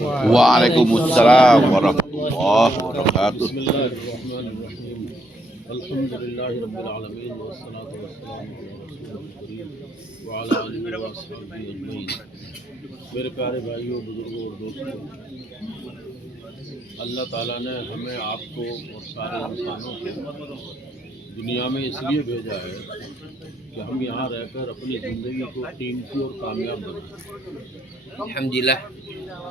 Waalaikumsalam warahmatullahi wabarakatuh. बिस्मिल्लाहिर्रहमानिर्रहीम अल्हम्दुलिल्लाहि रब्बिल आलमीन वस्सलातु वस्सलामु अला रसूलिल करीम व अला आलिहि व अस्हाबिहि अजमईन। मेरे प्यारे भाइयों, बुजुर्गों और दोस्तों, अल्लाह ताला ने हमें, आपको और सारे इंसानों को दुनिया में इसलिए भेजा है कि हम यहाँ रहकर अपनी ज़िंदगी को कीमती और कामयाब बनाएं। Alhamdulillah.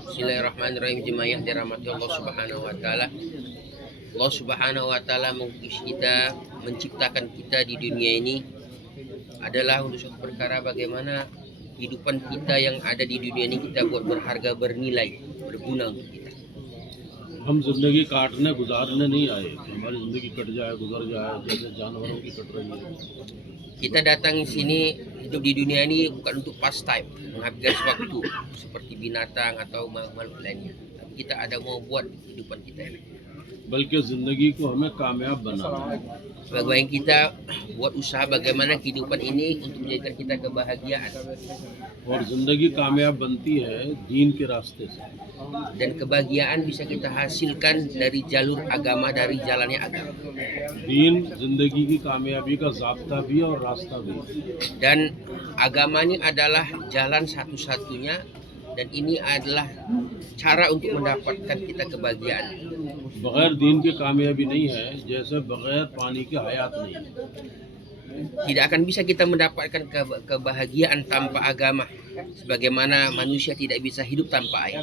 Bismillahirrahmanirrahim. Jemaah yang dirahmati Allah Subhanahu wa taala. Allah Subhanahu wa taala menciptakan kita di dunia ini adalah untuk suatu perkara bagaimana kehidupan kita yang ada di dunia ini kita buat berharga, bernilai, berguna untuk kita. हम जिंदगी काटने गुजारने नहीं आए कि हमारी जिंदगी कट जाए, गुजर जाए जैसे जानवरों की कट रही है। Kita datang di sini hidup di dunia ini bukan untuk pastime, menghabiskan waktu seperti binatang atau makhluk lainnya. Tapi kita ada mau buat kehidupan kita ini. बल्कि जिंदगी को हमें कामयाब बनाना है। Bagaimana kita buat usaha bagaimana kehidupan ini untuk menjadikan kita kebahagiaan. और जिंदगी कामयाब बनती है दीन के रास्ते से। Dan kebahagiaan bisa kita hasilkan dari jalur agama, dari jalannya agama. दीन जिंदगी की कामयाबी का ज़ाब्ता भी है और रास्ता भी है। Dan agama ini adalah jalan satu-satunya, dan ini adalah cara untuk mendapatkan kita kebahagiaan. बगैर दीन की कामयाबी नहीं है, जैसे बगैर पानी की हयात नहीं है। Tidak akan bisa kita mendapatkan kebahagiaan tanpa agama, sebagaimana manusia tidak bisa hidup tanpa air.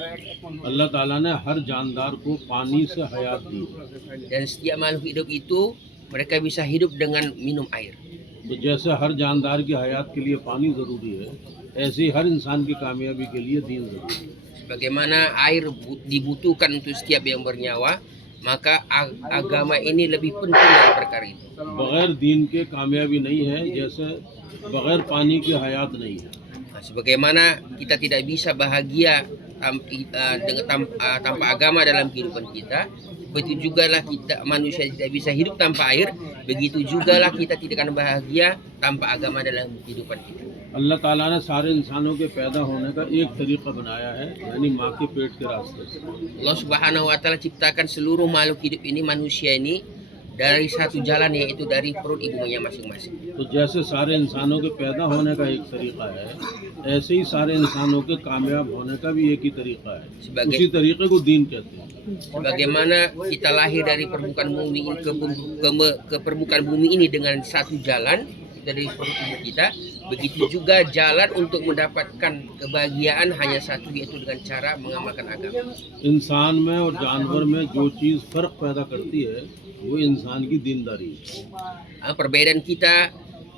अल्लाह ताला ने हर जानदार को पानी से हयात दी है। Dan setiap makhluk hidup itu mereka bisa hidup dengan minum air. तो जैसे हर जानदार की हयात के लिए पानी ज़रूरी है, ऐसे ही हर इंसान की कामयाबी के लिए दीन ज़रूरी है। Sebagaimana air dibutuhkan untuk setiap yang bernyawa, maka agama ini lebih penting dari perkara itu. बगैर दीन के कामयाबी नहीं है, जैसे बगैर पानी की हयात नहीं है। Nah, sebagaimana kita tidak bisa bahagia tanpa agama dalam kehidupan kita, begitu jugalah kita manusia tidak bisa hidup tanpa air, begitu jugalah kita tidak akan bahagia tanpa agama dalam kehidupan kita. अल्लाह ताला ने सारे इंसानों के पैदा होने का एक तरीका बनाया है, यानी माँ के पेट के रास्ते से। Allah Subhanahu wa taala ciptakan seluruh makhluk hidup ini, manusia ini, dari satu jalan, yaitu dari perut ibunya masing-masing. तो जैसे सारे इंसानों के पैदा होने का एक तरीका है, ऐसे ही सारे इंसानों के कामयाब होने का भी एक ही तरीका है। उसी तरीके को दीन कहते हैं। Sebagaimana kita lahir dari permukaan bumi ini ke permukaan bumi ini dengan satu jalan dari perut ibu kita, begitu juga jalan untuk mendapatkan kebahagiaan hanya satu, yaitu dengan cara mengamalkan agama. इंसान में और जानवर में जो चीज़ फ़र्क पैदा करती है वो इंसान की दीनदारी है। Perbedaan kita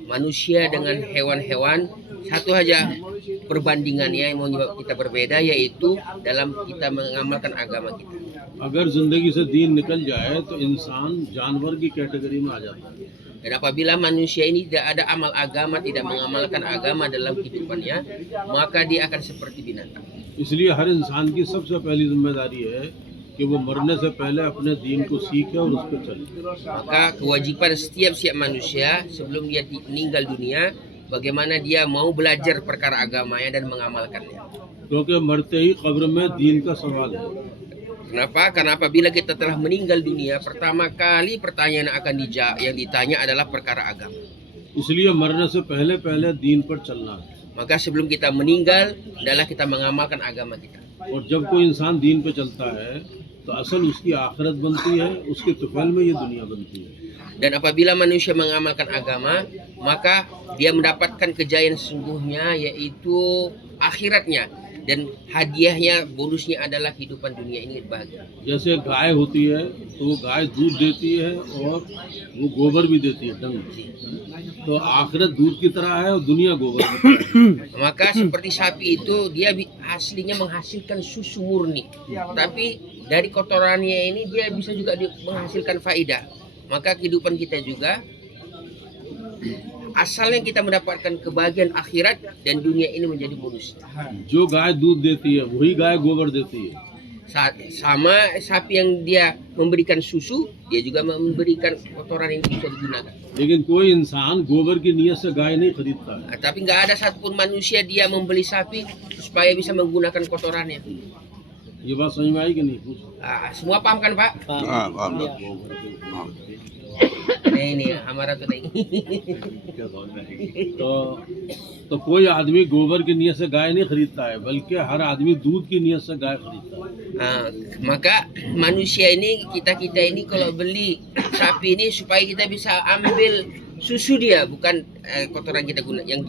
manusia dengan hewan-hewan, satu saja perbandingannya yang menyebabkan kita berbeda, yaitu dalam kita mengamalkan agama kita. अगर ज़िंदगी से दीन निकल जाए तो इंसान जानवर की कैटेगरी में आ जाता है। Dan apabila manusia ini tidak ada amal agama, tidak mengamalkan agama dalam kehidupannya, maka dia akan seperti binatang. इसलिए हर इंसान की सबसे पहली जिम्मेदारी है कि वो मरने से पहले अपने दीन को सीखे और उस पर चले। Maka kewajiban setiap manusia sebelum dia meninggal dunia, bagaimana dia mau belajar perkara agamanya dan mengamalkannya. क्योंकि मरते ही कब्र में दीन का सवाल है। Kenapa? Karena apabila kita telah meninggal dunia, pertama kali pertanyaan yang ditanya adalah perkara agama. इसलिए मरने से पहले पहले दीन पर चलना है। Maka sebelum kita meninggal adalah kita mengamalkan agama kita. और जब कोई इंसान दीन पर चलता है तो असल उसकी आखिरत बनती है, उसके तुफैल में ये दुनिया बनती है। Dan apabila manusia mengamalkan agama, maka dia mendapatkan kejayaan sesungguhnya, yaitu akhiratnya. Dan hadiahnya, bonusnya adalah kehidupan dunia ini bahagia. जैसे गाय होती है तो वो गाय दूध देती है और वो गोबर भी देती है, डंग। तो आखिरत दूध की तरह है और दुनिया गोबर की तरह है। Maka seperti sapi itu, dia aslinya menghasilkan susu murni, tapi dari kotorannya ini dia bisa juga menghasilkan faidah. Maka kehidupan kita juga asalnya kita mendapatkan kebahagiaan akhirat, dan dunia ini menjadi bonus. जो गाय दूध देती है वही गाय गोबर देती है। Sama sapi yang dia memberikan susu, dia juga memberikan kotoran yang bisa digunakan. लेकिन कोई इंसान गोबर की नीयत से गाय नहीं खरीदता है। Tapi nggak ada satupun manusia dia membeli sapi supaya bisa menggunakan kotorannya. ये बात समझ में आई कि नहीं? पूछ। Semua paham kan Pak? हाँ हाँ हाँ। Ini हमारा तो नहीं। तो कोई आदमी गोबर की नीयत से गाय नहीं खरीदता है, बल्कि हर आदमी दूध की नीयत से गाय खरीदता है। Maka manusia ini, kita ini kalau beli sapi ini supaya kita bisa ambil susu dia, bukan kotoran kita yang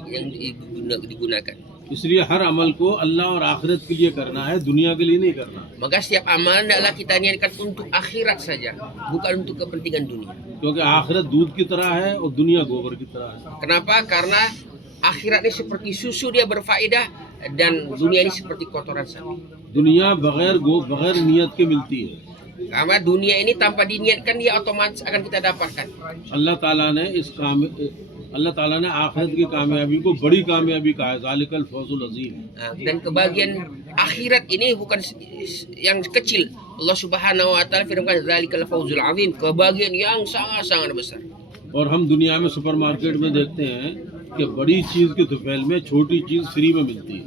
digunakan. इसलिए हर अमल को अल्लाह और आखिरत के लिए करना है, दुनिया के लिए नहीं करना। Maka setiap amalan adalah kita niatkan untuk akhirat saja, bukan untuk kepentingan dunia. क्योंकि आखिरत दूध की तरह है और दुनिया गोबर की तरह है। Kenapa? Karena akhirat ini seperti susu, dia berfaedah, dan dunia ini seperti kotoran sapi. दुनिया बगैर नियत के मिलती है। Karena dunia ini tanpa diniatkan dia otomatis akan kita dapatkan. अल्लाह ताला ने आखिरत की कामयाबी को बड़ी कामयाबी कहा है, ज़ालिकल फौजुल अज़ीम। Dan kebahagiaan akhirat ini bukan yang kecil. Allah Subhanahu wa taala firman zalikal fauzul azim, kebahagiaan yang sangat-sangat besar. और हम दुनिया में सुपरमार्केट में देखते हैं कि बड़ी चीज के तुफैल में छोटी चीज फ्री में मिलती है।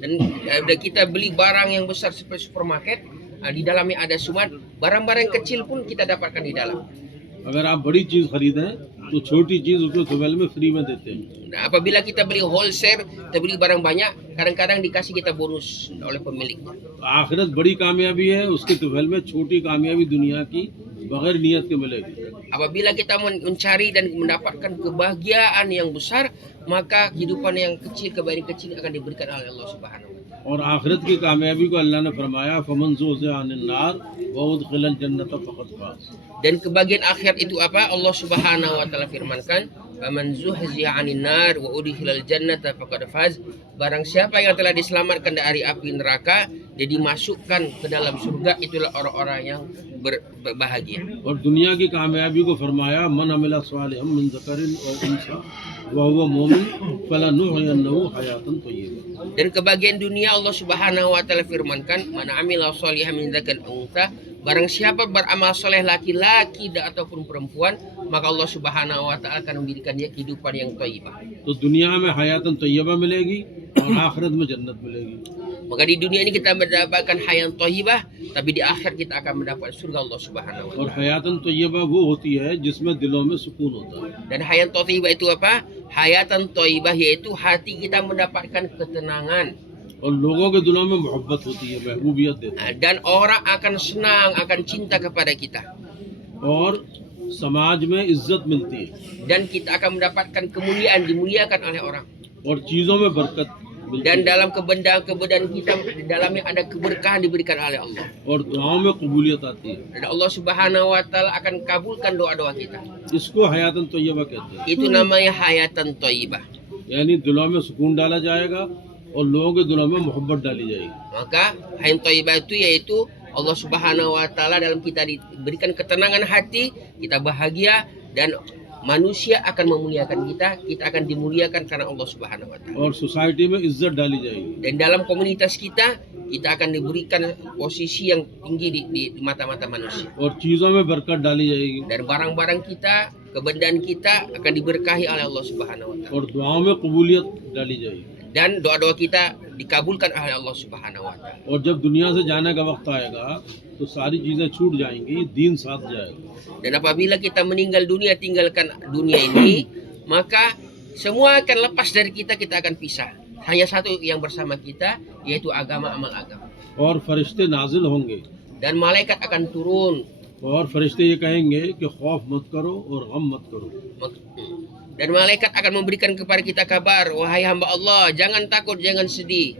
Dan kita beli barang yang besar seperti supermarket, di dalamnya ada semua barang-barang yang kecil pun kita dapatkan di dalam. अगर आप बड़ी चीज खरीदें तो छोटी चीज उसको तुफैल में फ्री में देते हैं। Nah, apabila kita beli wholesale, kita beli barang banyak, kadang-kadang dikasih kita bonus oleh pemiliknya. आखिरत बड़ी कामयाबी है, उसके तुफैल में छोटी कामयाबी दुनिया की बगैर नियत के मिलेगी। Apabila kita mencari dan mendapatkan kebahagiaan yang besar, maka kehidupan yang kecil, kebahagiaan kecil akan diberikan oleh Allah Subhanahu wa taala. और आखिरत की कामयाबी को अल्लाह ने फरमाया फमन ज़ुहज़िहा अनिन नार व उदखिलल जन्नत फ़क़द Faaz. Dan kebahagiaan akhirat itu apa? Allah Subhanahu wa taala firmankan, "Faman zuhziha 'anil nar wa udkhilal jannata faqad faz." Barang siapa yang telah diselamatkan dari api neraka, dia dimasukkan ke dalam surga, itulah orang-orang yang berbahagia. और दुनिया की कामयाबी को फरमाया मन अमिला सालिहम मिन ज़करिन व उन्सा व हुवा मुमिन फलनुहयिन्नहु हयातन तय्यिबah। Dan kebahagiaan dunia Allah Subhanahu wa taala firmankan, "Man 'amila shalihan min dzakarin aw untha." Barang siapa beramal soleh laki-laki ataupun perempuan, maka Allah Subhanahu wa taala akan memberikan dia kehidupan yang thayyibah. तो दुनिया में हयातन तय्यबा मिलेगी और आखिरत में जन्नत मिलेगी। Maka di dunia ini kita mendapatkan hayat thayyibah, tapi di akhir kita akan mendapat surga Allah Subhanahu wa और taala. हयातन तय्यबा वो होती है जिसमें दिलों में सुकून होता है। Dan hayat thayyibah itu apa? Hayatan thayyibah yaitu hati kita mendapatkan ketenangan. और लोगों के दिलों में मोहब्बत होती है, महबूबियत देती है। Dan orang akan senang, akan cinta kepada kita. और समाज में इज्जत मिलती है Dan kita akan mendapatkan kemuliaan, dimuliakan oleh orang. और चीज़ों में बरकत मिलती Dan है dalam kebenaran kita, di dalamnya ada keberkahan diberikan oleh Allah. और दुआओं में कबूलियत आती है। Dan Allah Subhanahu wa taala akan kabulkan doa-doa kita. इसको हयातन तय्यबा कहते हैं। Itu namanya hayatan thayyibah. यानी दिलों में सुकून डाला जाएगा और लोगों के दिलों में मोहब्बत डाली जाएगी। Maka hayat thayyibah itu yaitu Allah Subhanahu wa taala dalam kita diberikan ketenangan hati, kita bahagia, dan manusia akan memuliakan kita, kita akan dimuliakan karena Allah Subhanahu wa taala. और सोसाइटी में इज्जत डाली जाएगी। Dan dalam komunitas kita akan diberikan posisi yang tinggi di mata-mata manusia. और चीज़ों में बरकत डाली जाएगी Dan barang-barang kita, kebendaan kita akan diberkahi oleh Allah Subhanahu wa taala. और दुआओं में कबूलियत डाली जाएगी। Dan doa-doa kita dikabulkan oleh Allah Subhanahu wa taala. और जब दुनिया से जाने का वक्त आएगा तो सारी चीज़ें छूट जाएंगी, दीन साथ जाएगा। Dan apabila kita meninggal dunia, tinggalkan dunia ini, maka semua akan lepas dari kita akan pisah. Hanya satu yang bersama kita, yaitu agama, amal agama. और फरिश्ते नाजिल होंगे Dan malaikat akan turun. और फरिश्ते ये कहेंगे कि खौफ मत करो और गम मत करो। Dan malaikat akan memberikan kepada kita kabar, wahai hamba Allah, jangan takut, jangan sedih.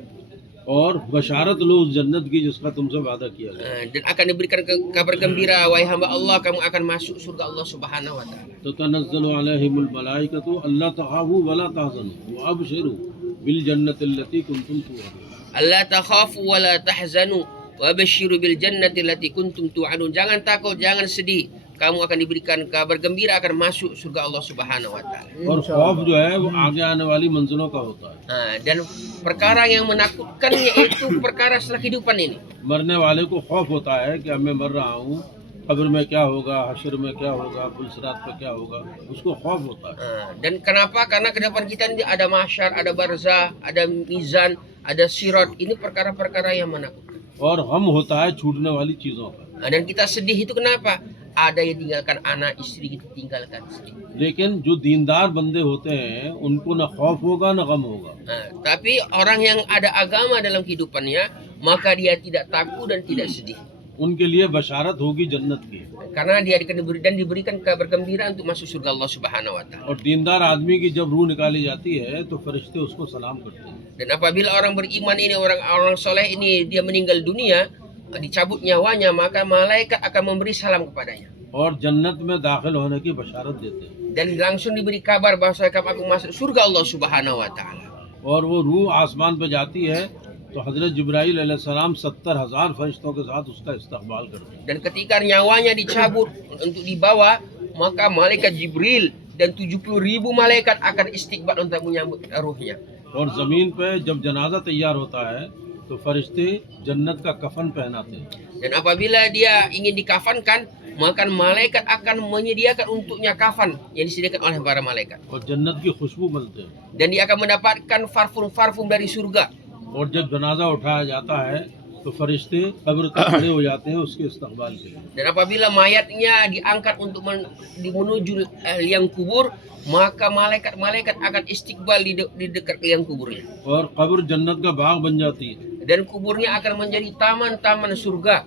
और बशारत लो उस जन्नत की जिसका तुमसे वादा किया गया। Dan akan diberikan kabar gembira, wahai hamba Allah, kamu akan masuk surga Allah Subhanahu wa taala. तो तनज़्ज़लु अलैहिमुल मलाइकतु अल्ला तख़ाफू वला तहज़नु वअबशिरू बिल जन्नति allati कुंतुम तुअदून। Allah takhafu wa la tahzanu wa basyiru bil jannati allati kuntum tu'adun. Jangan takut, jangan sedih. Kamu akan diberikan kabar gembira, akan masuk surga Allah Subhanahu wa taala. और खौफ जो है वो आगे आने वाली मंजिलों का होता है। Dan perkara yang menakutkan yaitu perkara setelah kehidupan ini. मरने वाले को खौफ होता है कि अब मैं मर रहा हूँ, कब्र में क्या होगा, हश्र में क्या होगा, पुलसिरात पे क्या होगा, उसको खौफ होता है। Dan kenapa? Karena ke depan kita ini ada mahsyar, ada barzah, ada mizan, ada sirat. Ini perkara-perkara yang menakutkan. और गम होता है छूटने वाली चीजों का। Dan kita sedih itu kenapa? Ada yang tinggalkan anak, istri kita tinggalkan sedih. लेकिन जो दीनदार बंदे होते हैं उनको न खौफ होगा न गम होगा। Tapi orang yang ada agama dalam kehidupannya, maka dia tidak takut dan tidak sedih. उनके लिए बशारत होगी जन्नत की। Karena dia diberikan kabar gembira untuk masuk surga Allah Subhanahu wa taala. और दीनदार आदमी की जब रूह निकाली जाती है तो फरिश्ते उसको सलाम करते हैं। Dan apabila orang beriman ini, orang soleh ini dia meninggal dunia, dicabut nyawanya, maka malaikat akan memberi salam kepadanya. और जन्नत में दाखिल होने की बशारत देते हैं। Dan langsung diberi kabar bahwa kamu masuk surga Allah Subhanahu wa taala. और वो रूह आसमान पे जाती है तो हजरत जिब्राइल अलैहिस्सलाम 70,000 फरिश्तों के साथ उसका इस्तकबाल करते हैं। Dan ketika nyawanya dicabut untuk dibawa, maka malaikat Jibril dan 70.000 malaikat akan istiqbal untuk menyambut ruhnya. और जमीन पे जब जनाजा तैयार होता है तो फरिश्ते जन्नत का कफन पहनाते हैं। Dan apabila dia ingin dikafankan, maka malaikat akan menyediakan untuknya kafan yang disediakan oleh para malaikat. और जन्नत की खुशबू मिलते हैं। Dan dia akan mendapatkan parfum dari surga. और जब जनाजा उठाया जाता है तो फरिश्ते कब्र तक खड़े हो जाते हैं उसके इस्तकबाल के लिए। Dan apabila mayatnya diangkat untuk menuju liang kubur, maka malaikat akan istiqbal di dekat liang kuburnya. और कब्र जन्नत का बाग बन जाती है Dan kuburnya akan menjadi taman-taman surga.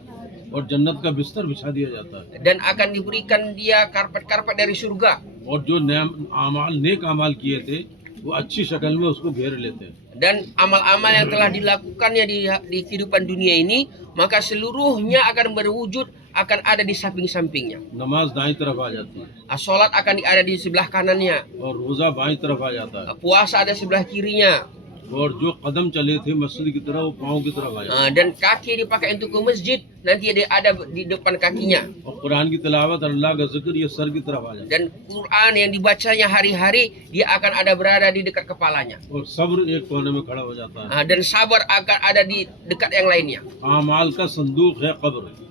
और जन्नत का बिस्तर बिछा दिया जाता है। Dan akan diberikan dia karpet-karpet dari surga. और जो नेक अमाल किए थे वो अच्छी शक्ल में उसको घेर लेते हैं। Dan amal-amal yang telah dilakukannya di kehidupan dunia ini, maka seluruhnya akan berwujud, akan ada di samping-sampingnya. नमाज दाईं तरफ आ जाती है Sholat akan ada di sebelah kanannya. और रोजा बाईं तरफ आ जाता है। Puasa ada sebelah kirinya. और जो कदम चले थे मस्जिद की तरफ वो पाँव की तरफ आ जाते हैं। Dan kaki dipakai untuk ke masjid, nanti ada di depan kakinya. और कुरान की तिलावत और अल्लाह का जिक्र ये सर की तरफ आ जाता है। Dan Quran yang dibacanya hari-hari, dia akan ada berada di dekat kepalanya. और सब्र एक कोने में खड़ा हो जाता है। Dan sabar akan ada di dekat yang lainnya. आमाल का संदूक है कब्र।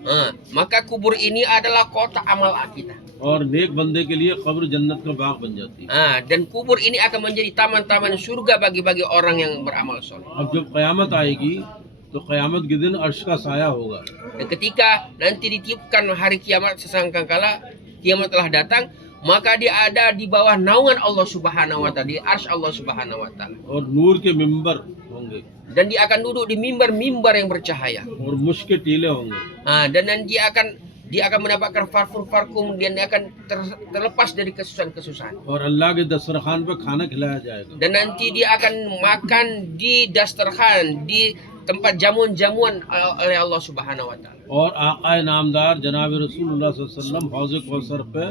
Maka kubur ini adalah kotak amal kita. और नेक बंदे के लिए कब्र जन्नत का बाग बन जाती है। Dan kubur ini akan menjadi taman-taman surga bagi orang yang beramal soleh. अब जब क़यामत आएगी तो क़यामत के दिन अर्श का साया होगा। Dan ketika nanti ditiupkan hari kiamat, sesangkala kiamat telah datang, maka dia ada di bawah naungan Allah Subhanahu wa taala, di arsy Allah Subhanahu wa taala. और नूर के मिंबर होंगे Dan dia akan duduk di mimbar-mimbar yang bercahaya. और मुश्क के टीले होंगे। Dan nanti dia akan mendapatkan parfum dan dia akan terlepas dari kesusahan-kesusahan. और अल्लाह के दस्तरखान पे खाना खिलाया जाएगा। Dan nanti dia akan makan di dastarkhan, di tempat jamuan-jamuan oleh Allah Subhanahu wa taala. और आक़ाए नामदार जनाब रसूलुल्लाह सल्लल्लाहु अलैहि वसल्लम हौज़ कौसर पे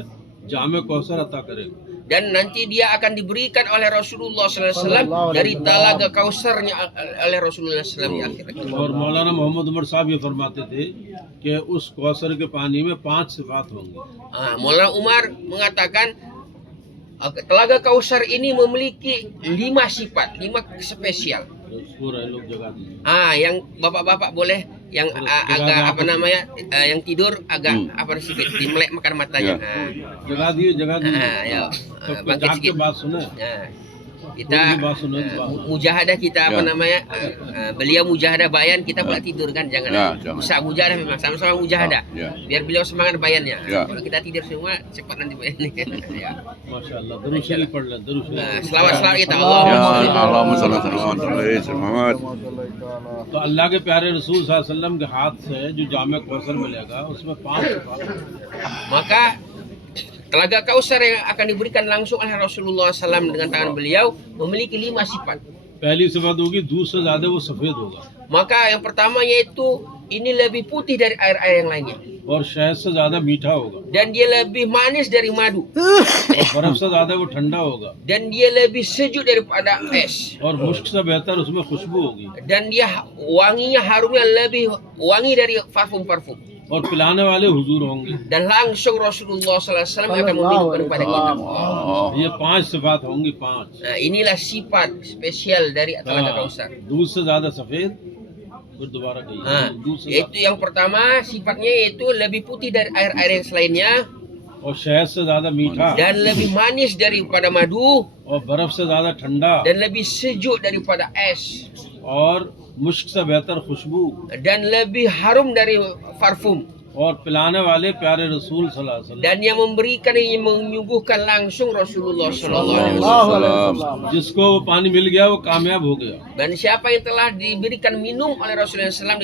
जामे कौसर अता करेगा। Dan nanti dia akan diberikan oleh Rasulullah SAW dari talaga kausarnya oleh Rasulullah SAW di akhirat. और मौलाना मोहम्मद उमर साहब ये फरमाते थे कि उस कौसर के पानी में 5 सिफात होंगी। Maulana Umar mengatakan telaga kausar ini memiliki 5 sifat, 5 spesial. पूरा लोग जगा दीजिए। Yang bapak-bapak boleh yang agak apa namanya, yang tidur agak apa sedikit dimelek makan matanya. जगा दिए Ya, bangkit जाग के sedikit. बात सुने। Kita mujahadah kita apa namanya, beliau mujahadah bayan, kita pula tidur kan, jangan. Bisa mujahadah memang sama-sama mujahadah. Biar beliau semangat bayannya. Kalau kita tidur semua cepat nanti bayannya. माशाअल्लाह दरूद शरीफ पढ़ लें दरूद शरीफ। Selawat kita Ya Allah. Allahumma salli ala Muhammad. तो अल्लाह के प्यारे रसूल सल्लल्लाहु अलैहि वसल्लम के हाथ से जो जामे कौसर मिलेगा उसमें 5 सिफात। Maka telaga kausar yang akan diberikan langsung oleh Rasulullah SAW dengan tangan beliau memiliki 5 sifat. पहली सिफत होगी दूध से ज्यादा वो सफेद होगा Maka yang pertama yaitu ini lebih putih dari air-air yang lainnya. और शहद से ज्यादा मीठा होगा Dan dia lebih manis dari madu. और बर्फ से ज्यादा वो ठंडा होगा Dan dia lebih sejuk daripada es. और मुश्क से बेहतर उसमें खुशबू होगी Dan dia wanginya, harumnya lebih wangi dari parfum-parfum. और पिलाने वाले हुजूर होंगे। Dan langsung Rasulullah SAW akan meminum kepada kita. ये 5 सिफात होंगी 5। Inilah sifat spesial dari telaga kausar. दूध से ज्यादा सफेद फिर दोबारा कहिए दूध से Yaitu yang pertama sifatnya yaitu lebih putih dari air-air yang selainnya, और शहद से ज्यादा मीठा dan lebih manis daripada madu, और बर्फ से ज्यादा ठंडा dan lebih sejuk daripada es. और मुश्क से बेहतर खुशबू dan lebih harum dari parfum, और पिलाने वाले प्यारे रसूल सल्लल्लाहु अलैहि वसल्लम, dan yang memberikan yang menyuguhkan langsung Rasulullah Sallallahu Alaihi Wasallam. जिसको वो पानी मिल गया वो कामयाब हो गया। Dan siapa yang telah diberikan minum oleh Rasulullah SAW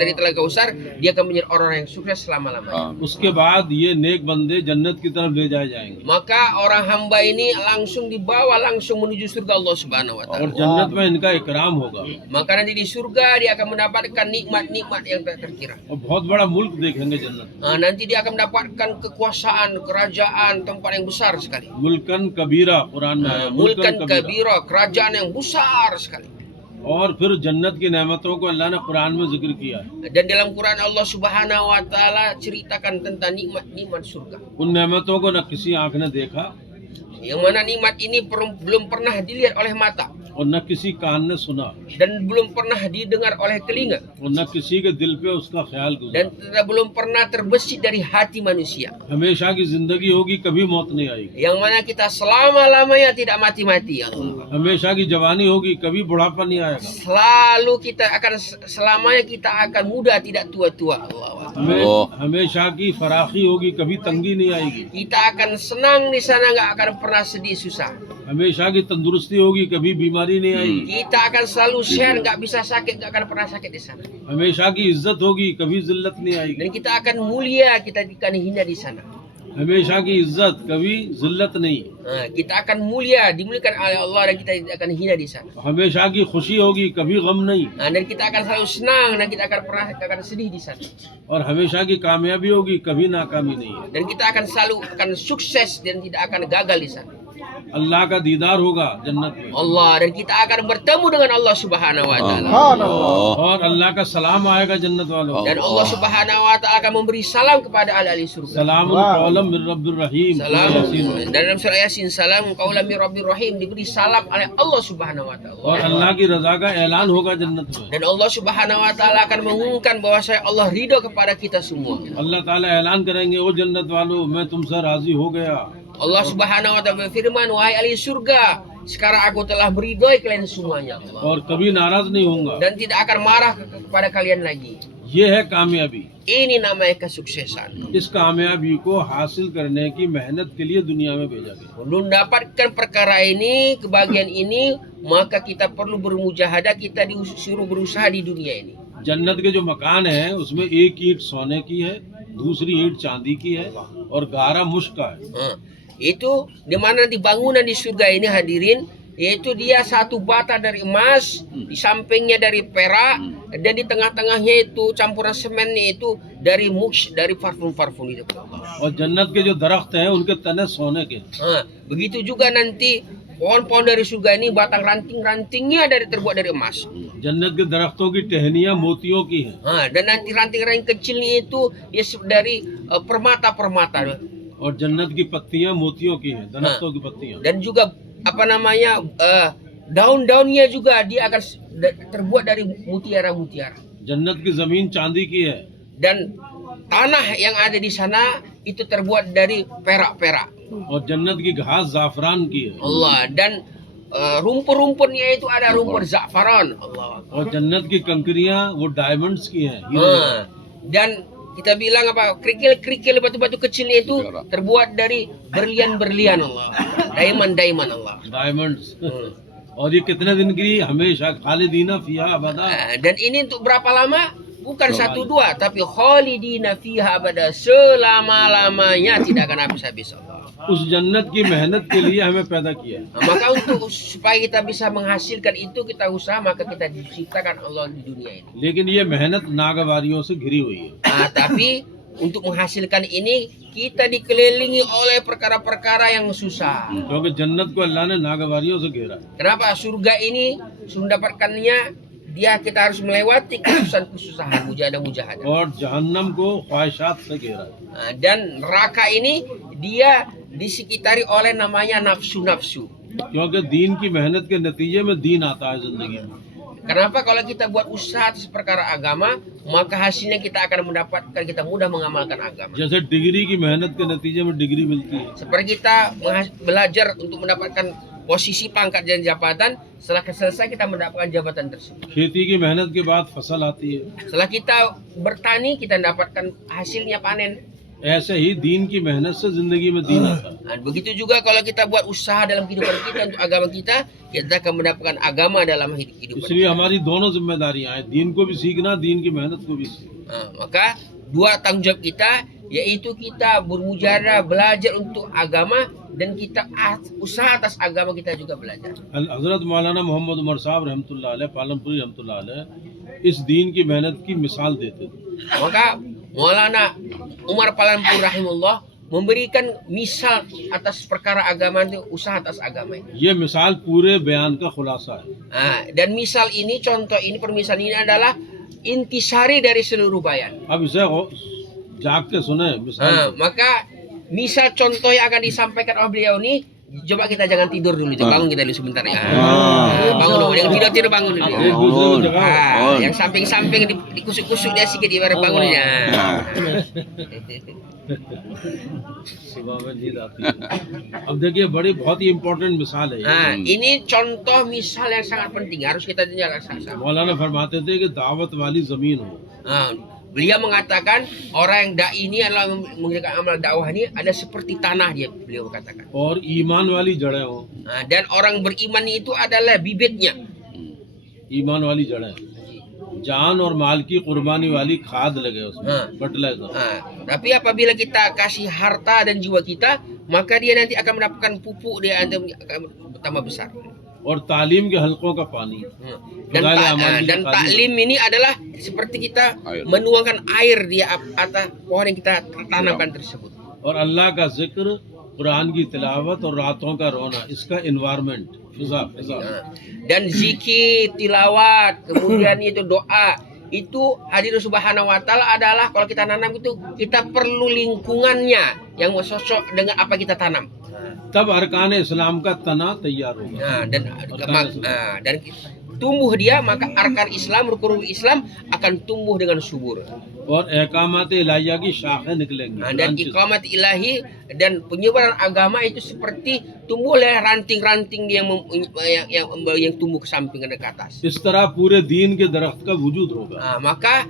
dari Telaga Kausar, dia akan menjadi orang yang sukses selama-lamanya. उसके बाद ये नेक बंदे जन्नत की तरफ ले जाए जाएंगे Maka orang hamba ini langsung dibawa langsung menuju surga Allah Subhanahu Wa और Taala. जन्नत में इनका इकराम होगा Maka nanti di surga dia akan mendapatkan nikmat-nikmat yang tak terkira. और बहुत बड़ा मुल्क देखेंगे जन्नत में। Nah, nanti dia akan mendapatkan kekuasaan, kerajaan, tempat yang besar sekali. मुल्कन कबीरा कुरान में है, Mulkan kabira, kerajaan yang besar sekali. और फिर जन्नत की नेमतों को अल्लाह ने कुरान में जिक्र किया है। Dan dalam Quran Allah Subhanahu Wa Taala ceritakan tentang nikmat-nikmat surga. उन नेमतों को न किसी आंख ने देखा Yang mana nikmat ini belum pernah dilihat oleh mata और न किसी कान ने सुना dan belum pernah didengar oleh telinga और न किसी के दिल पे उसका ख्याल dan गुजरा। belum pernah terbesit dari hati manusia. हमेशा की जिंदगी होगी, कभी मौत नहीं आएगी। Yang mana kita selama-lamanya tidak mati-mati, ya Allah. हमेशा की जवानी होगी, कभी बुढ़ापा नहीं आएगा। Selalu kita akan selamanya kita akan muda, tidak tua-tua. Allah. हमेशा की फराखी होगी, कभी तंगी नहीं आएगी। Kita akan senang di sana, nggak akan pernah sedih susah. हमेशा की तंदुरुस्ती होगी, कभी बीमारी नहीं आएगी। Kita akan selalu sehat, nggak bisa sakit, nggak akan pernah sakit di sana. हमेशा की इज्जत होगी, कभी जिल्लत नहीं आएगी। Dan kita akan mulia, kita akan hina di sana. हमेशा की इज्जत, कभी जिल्लत नहीं। Nah, kita akan mulia, dimuliakan oleh Allah dan kita tidak akan hina di sana. हमेशा की खुशी होगी, कभी गम नहीं। Nah, dan kita akan selalu senang dan kita akan sedih di sana. और हमेशा की कामयाबी होगी, कभी नाकामी नहीं है। Dan kita akan selalu sukses dan tidak akan gagal di sana. अल्लाह का दीदार होगा जन्नत में Allah, dan kita akan bertemu dengan Allah Subhanahu Wa Taala. और अल्लाह का सलाम आएगा जन्नत वालों को। Dan Allah Subhanahu Wa Taala akan memberi salam kepada ahli surga. सलामुन कौलम मिर रब्बिर रहीम। Salam. Dan dalam surah Yasin, salam qaulan min rabbir rahim, diberi salam oleh Allah Subhanahu Wa Taala. और अल्लाह की रजा का ऐलान होगा जन्नत में। Dan Allah Subhanahu Wa Taala akan mengumumkan bahwa Allah ridho kepada kita semua. अल्लाह ताला ऐलान करेंगे, ओ जन्नत वालों, मैं तुमसे राजी हो गया। Allah Subhanahu Wa Taala berfirman, wahai ahli surga, sekarang aku telah meridhoi kalian semuanya, Allah. और कभी नाराज नहीं होऊंगा। Dan tidak akan marah kepada kalian lagi. ये है कामयाबी। Ini namanya kesuksesan. इस कामयाबी को हासिल करने की मेहनत के लिए दुनिया में भेजा गया। Mendapatkan perkara ini, kebahagiaan ini, maka kita perlu bermujahadah, kita disuruh berusaha di dunia ini. जन्नत के जो मकान है उसमें एक ईंट सोने की है, दूसरी ईंट चांदी की है और 11 मुश्क का है। Itu di mana di bangunan di surga ini hadirin, yaitu dia satu bata dari emas, di sampingnya dari perak, dan di tengah-tengahnya itu campuran semennya itu dari dari parfum-parfum itu. और जन्नत के जो दरख्त हैं उनके तने सोने के। Begitu juga nanti pohon-pohon dari surga ini batang ranting-rantingnya terbuat dari emas. जन्नत के दरख्तों की टहनियां मोतियों की हैं। Dan nanti ranting-ranting kecilnya itu dia dari permata-permata. और जन्नत की पत्तियां मोतियों की हैं, दरख्तों की पत्तियां। Dan juga apa namanya daun-daunnya juga dia akan terbuat dari mutiara-mutiara. जन्नत की जमीन चांदी की है Dan tanah yang ada di sana itu terbuat dari perak-perak. और जन्नत की घास जाफरान की है। Allah, dan rumput-rumputnya itu ada rumput za'faran. Allah. और जन्नत की कंकरियां वो डायमंड्स की हैं। Dan kita bilang apa, kerikil-kerikil batu-batu kecilnya itu terbuat dari berlian-berlian, Allah. Diamond Allah. Diamonds. और ये कितने दिन की? हमेशा खालिदीना फिहा अबदा। Dan ini untuk berapa lama? Bukan 1-2, tapi khalidina fiha abada, selama-lamanya, tidak akan habis-habis, Allah. उस जन्नत की मेहनत के लिए हमें पैदा किया। Maka supaya kita bisa menghasilkan itu, kita usaha, maka kita diciptakan Allah di dunia ini. लेकिन ये मेहनत नागवारियों से घिरी हुई है। Tapi untuk menghasilkan ini kita dikelilingi oleh perkara-perkara yang susah. क्योंकि जन्नत को अल्लाह ने नागवारियों से घेरा है। Kenapa? Surga ini mendapatkannya kita harus melewati kesusahan-kesusahan, mujahadah-mujahadah. और जहन्नम को ख्वाहिशात से घेरा है। Dan neraka ini dia disekitari oleh namanya nafsu-nafsu. क्योंकि दीन की मेहनत के नतीजे में दीन आता है जिंदगी में। Kenapa? Kalau kita buat usaha atas perkara agama, maka hasilnya kita akan mendapatkan, kita mudah mengamalkan agama. जैसे डिग्री की मेहनत के नतीजे में डिग्री मिलती है, Seperti kita belajar untuk mendapatkan posisi, pangkat dan jabatan. Setelah selesai kita mendapatkan jabatan tersebut. खेती की मेहनत के बाद फसल आती है। Setelah kita bertani, kita mendapatkan hasilnya panen. ऐसे ही दीन की मेहनत से जिंदगी में दीन आता है। Nah, begitu juga kalau kita buat usaha dalam kehidupan kita untuk agama kita akan mendapatkan agama dalam kehidupan इसलिए kita. हमारी दोनों जिम्मेदारियां हैं, दीन को भी सीखना, दीन की मेहनत को भी सीखना। Nah, maka dua tanggung jawab kita yaitu kita bermujahadah belajar untuk agama dan kita usaha atas agama kita juga belajar. हजरत मौलाना मोहम्मद उमर साहब रहमतुल्लाह अलैह पालनपुरी रहमतुल्लाह अलैह इस दीन की मेहनत की मिसाल देते थे। Maka Maulana Umar Palampur rahimullah memberikan misal atas perkara agama itu, usaha atas agama ini. ये मिसाल पूरे बयान का खुलासा है। Nah, dan misal ini, contoh ini, permisalan ini adalah intisari dari seluruh bayan. अब इसे जाग के सुने मिसाल। Nah, maka misal contoh yang akan disampaikan oleh beliau ini, coba kita jangan tidur dulu, bangun kita dulu sebentar ya. Bangun dulu, yang tidur bangun dulu. एक दूसरे को जगाओ। Ah, yang samping-samping dikusuk-kusuk dia sedikit, ibarat bangun ya. सुबह में नींद आती है। अब देखिए बड़ी बहुत ही इम्पोर्टेंट मिसाल है ये। Nah, ini contoh misal yang sangat penting, harus kita jaga sama-sama. मौलाना फरमाते थे कि दावत वाली जमीन हो, Nah, beliau mengatakan orang yang dai ini adalah mengerjakan amal dakwah ini ada seperti tanah, dia beliau katakan. और ईमान वाली जड़ें हो। Nah, dan orang beriman itu adalah bibitnya. ईमान वाली जड़ें, जान और माल की कुर्बानी वाली खाद लगे उसमें, हाँ। Fertiliser. Nah, tapi apabila kita kasih harta dan jiwa kita, maka dia nanti akan mendapatkan pupuk, dia akan bertambah besar. और तालीम के हलकों का पानी। Dan taklim ini adalah seperti kita Air. menuangkan air di atas pohon yang kita tanamkan tersebut. और अल्लाह का जिक्र, कुरान की तिलावत और रातों का रोना, इसका एनवायरनमेंट फिजा। Nah, dan zikir, tilawat, kemudian itu doa, itu hadir subhanahu wa ta'ala adalah kalau kita nanam itu kita perlu lingkungannya yang cocok dengan apa kita tanam. तब अरकान इस्लाम का तना तैयार होगा। Nah, dan tumbuh dia, maka arkan Islam, rukun Islam akan tumbuh dengan subur. और अहकामात इलाहिया की शाखें निकलेंगी। Nah, dan iqamat ilahi dan penyebaran agama itu seperti tumbuh oleh ranting-ranting yang tumbuh ke samping dan ke atas. इस तरह पूरे दीन के दरख्त का वजूद होगा। Nah, maka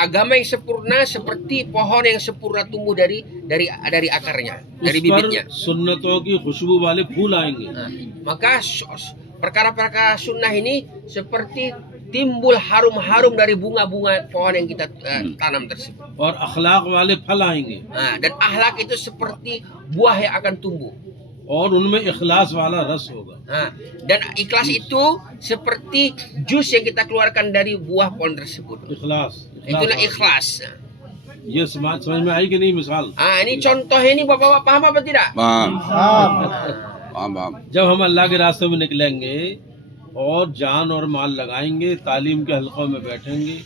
agama yang sempurna seperti pohon yang sempurna tumbuh dari akarnya, dari उस पर bibitnya. सुन्नतों की खुशबू वाले फूल आएंगे। Nah, maka perkara-perkara sunnah ini seperti timbul harum-harum dari bunga-bunga pohon yang kita tanam tersebut. और अखलाक वाले फल आएंगे, Nah, dan akhlak itu seperti buah yang akan tumbuh. और उनमें इखलास वाला रस होगा। Nah, dan ikhlas itu seperti jus yang kita keluarkan dari buah pohon tersebut. इखलास, Itulah ikhlas. ये समझ में आई कि नहीं मिसाल? Ah, ini contohnya ini Bapak-bapak paham apa tidak? Paham. जब हम अल्लाह के रास्ते में निकलेंगे और जान और माल लगाएंगे, तालीम के हलकों में बैठेंगे,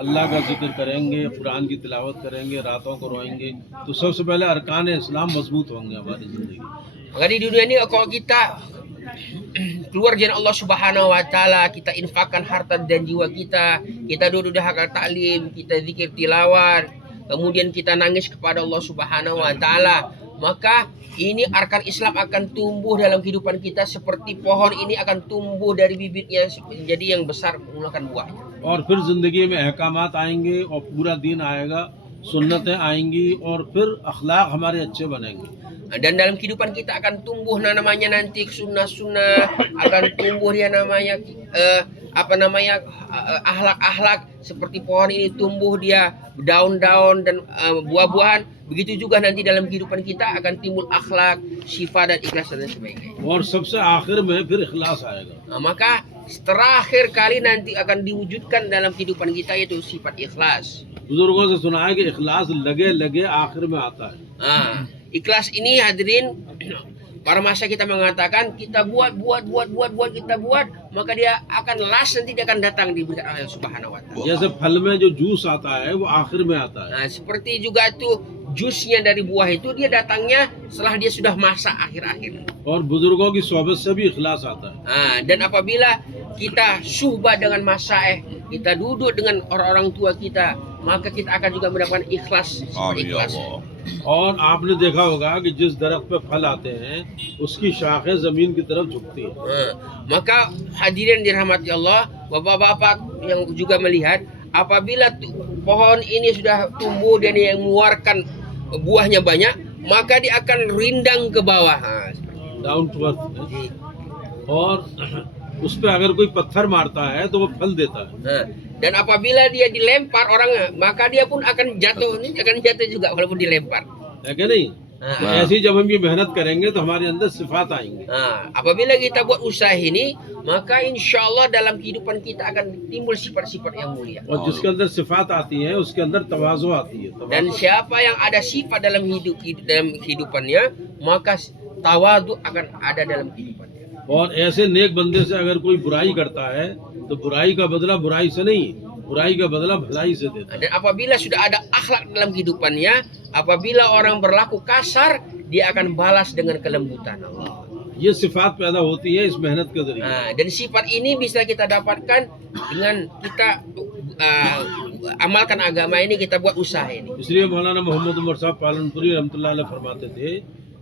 अल्लाह का जिक्र करेंगे, कुरान की तिलावत करेंगे, रातों को रोएंगे, तो सबसे पहले अरकान इस्लाम मजबूत होंगे हमारी ज़िंदगी। Maka di dunia ini kalau kita keluar jalan Allah Subhanahu wa taala, kita infakkan harta dan jiwa kita duduk di halaqah taklim, kita zikir tilawat, kemudian kita nangis kepada Allah Subhanahu wa taala, maka ini arkan Islam akan tumbuh dalam kehidupan kita seperti pohon ini akan tumbuh dari bibitnya menjadi yang besar mengeluarkan buahnya. और फिर ज़िंदगी में अहकामात आएंगे और पूरा दिन आएगा, सुन्नतें आएंगी और फिर अखलाक हमारे अच्छे बनेंगे। Dan dalam kehidupan kita akan tumbuh namanya nanti sunnah-sunnah, akan tumbuh dia namanya akhlak-akhlak seperti pohon ini tumbuh dia daun-daun dan buah-buahan. Begitu juga nanti dalam kehidupan kita akan timbul akhlak, sifat dan ikhlas dan sebagainya. और सबसे आखिर में फिर इखलास आएगा। Nah, maka terakhir kali nanti akan diwujudkan dalam kehidupan kita yaitu sifat ikhlas. बुजुर्गों से सुना है कि इखलास लगे लगे आखिर में आता है। Nah, ikhlas ini hadirin, para masa kita mengatakan kita buat, maka dia akan last, nanti dia akan datang diberikan Allah Subhanahu wa taala. जैसे फल में जो जूस आता है वो आखिर में आता है। Nah, seperti juga itu jusnya dari buah itu dia datangnya setelah dia sudah masak akhir-akhir. और बुजुर्गों की सोहबत से भी इखलास आता है। Nah, dan apabila kita suhbah dengan masaih, kita duduk dengan orang-orang tua kita, maka kita akan juga mendapatkan ikhlas. Amin ya Ikhlas. Allah. और आपने देखा होगा कि जिस दरख्त पे फल आते हैं उसकी शाखें जमीन की तरफ झुकती हैं। Maka hadirin dirahmati Allah, bapak-bapak yang juga melihat, apabila pohon ini sudah tumbuh dan dia mengeluarkan buahnya banyak, maka dia akan rindang ke bawah. Down to earth, और उस पे अगर कोई पत्थर मारता है तो वो फल देता है। Dan apabila dia dilempar orang, maka dia pun akan jatuh. Ini akan jatuh juga walaupun dilempar. है क्या नहीं? तो ऐसी जब हम ये मेहनत करेंगे तो हमारे अंदर सिफात आएंगे। Apabila kita buat usaha ini, maka insya Allah dalam kehidupan kita akan timbul sifat-sifat yang mulia. और जिसके अंदर सिफात आती है उसके अंदर तवाज़ु आती है। Dan siapa yang ada sifat dalam kehidupannya, maka tawadu akan ada dalam kehidupannya. और ऐसे नेक बंदे से अगर कोई बुराई करता है तो बुराई का बदला बुराई से नहीं, बुराई का बदला भलाई से देता है। Dan apabila sudah ada akhlak dalam kehidupannya, apabila orang berlaku kasar, dia akan balas dengan kelembutan. ये सिफात पैदा होती है इस मेहनत के जरिए। Dan sifat ini bisa kita dapatkan dengan kita amalkan agama ini, kita buat usaha ini. इसलिए मौलाना मोहम्मद उमर साहब पालनपुरी रहमतुल्लाह अलैह फरमाते थे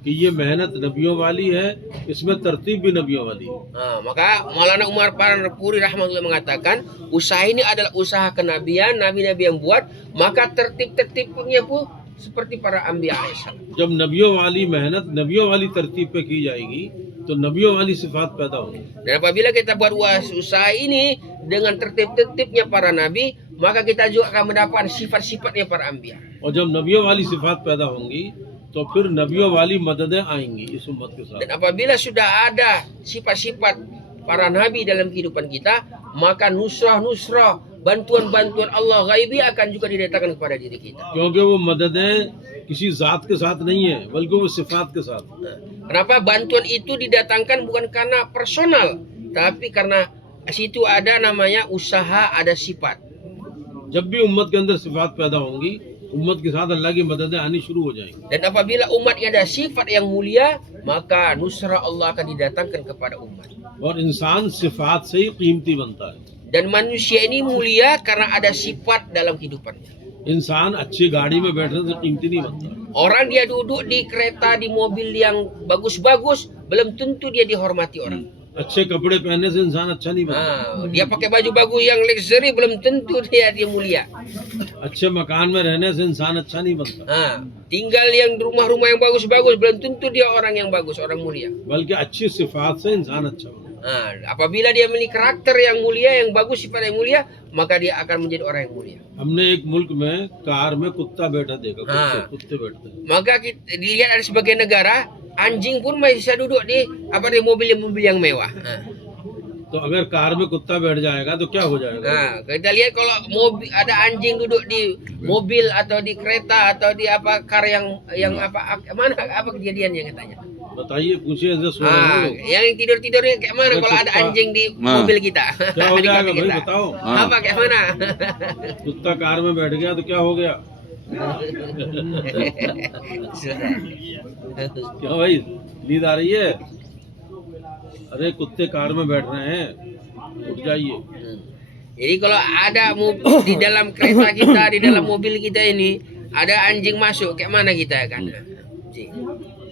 कि ये मेहनत नबियों वाली है, इसमें तरतीब भी नबियों वाली है। Maka Maulana Umar Parpuri rahmatullah mengatakan, usaha ini adalah usaha kenabian, nabi-nabi yang buat, maka tertib-tertibnya pun seperti para anbiya alaihissalam. जब नबियों वाली मेहनत नबियों वाली तरतीब पे की जाएगी तो नबियों वाली सिफात पैदा होगी। Dan apabila kita buat usaha ini dengan tertib-tertibnya para nabi, maka kita juga akan mendapat sifat-sifatnya para anbiya. और जब नबियों वाली सिफात पैदा होंगी तो फिर नबियों वाली मददें आएंगी इस उम्मत के साथ। Dan apabila sudah ada sifat-sifat para nabi dalam kehidupan kita, maka nusrah-nusrah, bantuan-bantuan Allah ghaibi akan juga didatangkan kepada diri kita. क्योंकि वो मददें किसी जात के साथ नहीं है बल्कि वो सिफात के साथ। Kenapa bantuan itu didatangkan bukan karena personal, tapi karena situ ada namanya usaha, ada sifat. जब भी उम्मत के अंदर सिफात पैदा होंगी उम्मत के साथ अल्लाह की मददें आनी शुरू हो जाएंगी। Dan apabila umatnya ada sifat yang mulia, maka nusrah Allah akan didatangkan kepada umat. और इंसान सिफात से ही कीमती बनता है। Dan manusia ini mulia karena ada sifat dalam kehidupannya. इंसान अच्छी गाड़ी में बैठने से कीमती नहीं बनता। Orang dia duduk di kereta, di mobil yang bagus-bagus, belum tentu dia dihormati orang. अच्छे कपड़े पहनने से इंसान अच्छा नहीं बनता। Dia pakai baju bagus yang luxury, belum tentu dia mulia. अच्छे मकान में रहने से इंसान अच्छा नहीं बनता। Tinggal yang di rumah-rumah yang bagus-bagus, belum tentu dia orang yang bagus, orang mulia. बल्कि अच्छी सिफात से इंसान अच्छा बनता। Apabila dia memiliki karakter yang mulia, yang bagus, sifat yang mulia, maka dia akan menjadi orang yang mulia. हमने एक मुल्क में कार में कुत्ता बैठा देखा, कुत्ते बैठते हैं। Maka kita dilihat ada sebagian negara, anjing pun masih bisa duduk di mobil-mobil yang mewah. तो अगर कार में कुत्ता बैठ जाएगा तो क्या हो जाएगा? Kita lihat kalau mobil ada anjing duduk di mobil atau di kereta atau di kar yang mana kejadiannya katanya? बताइए, पूछिए ऐसे सो रहे हो। Yang tidur-tidurnya kayak mana kalau ada anjing di mobil kita? क्या हो जाएगा भाई बताओ? Apa kayak mana? कुत्ता कार में बैठ गया तो क्या हो गया? क्यों भाई, नींद आ रही है? अरे कुत्ते कार में बैठ रहे हैं, उठ जाइए। Jadi kalau ada di dalam kereta kita, di dalam mobil kita ini ada anjing masuk, kayak mana kita kan?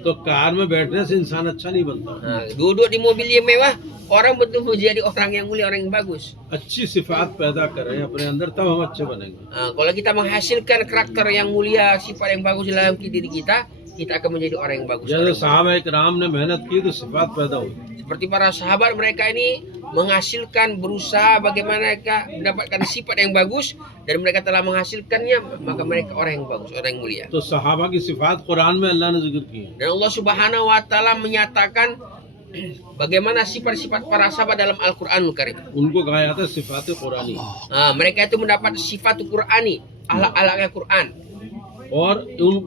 तो कार में बैठने से इंसान अच्छा नहीं बनता। Duduk di mobil yang mewah, orang betul menjadi orang yang mulia, orang yang bagus. अच्छी सिफात पैदा करें अपने अंदर, तब हम अच्छे बनेंगे। Kalau kita menghasilkan karakter yang mulia, sifat yang bagus dalam diri kita, kita akan menjadi orang yang bagus. जैसे साहबा इकराम ने मेहनत की तो सिफात पैदा हुई। Seperti para sahabat, mereka ini menghasilkan, berusaha bagaimana mereka mendapatkan sifat yang bagus, dan mereka telah menghasilkannya, maka mereka orang yang bagus, orang yang mulia. तो सहाबा की सिफात कुरान में अल्लाह ने जिक्र की है। Dan Allah Subhanahu wa taala menyatakan bagaimana sifat-sifat para sahabat dalam Al-Qur'anul Karim. उनको कहा जाता है सिफात कुरानी। Mereka itu mendapat sifat Qur'ani, akhlak-akhlaknya Quran. और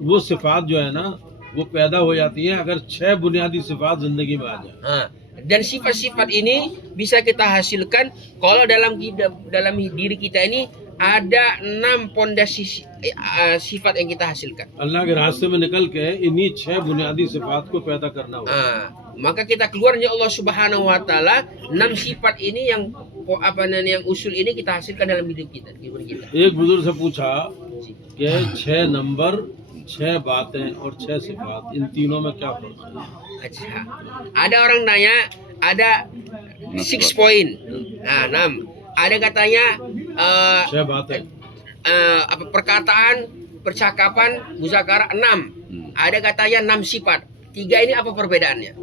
वो सिफात जो है ना, वो पैदा हो जाती है अगर 6 बुनियादी सिफात जिंदगी में आ जाए। Dan sifat-sifat ini bisa kita hasilkan kalau dalam diri kita ini ada 6 pondasi sifat yang kita hasilkan. अल्लाह के रास्ते में निकल के इन्हीं 6 बुनियादी सिफात को पैदा करना होगा। Maka kita keluarnya Allah Subhanahu wa taala 6 sifat ini yang yang usul ini kita hasilkan dalam hidup kita, kehidupan kita. एक बुजुर्ग से पूछा कि 6 नंबर, 6 बातें और 6 सिफात, इन तीनों में क्या फर्क है? Acha. Ada orang nanya, ada 6 point. Nah, 6. Ada katanya 6 बातें, perkataan, percakapan, muzakara 6. Ada katanya 6 sifat. 3 ini apa perbedaannya?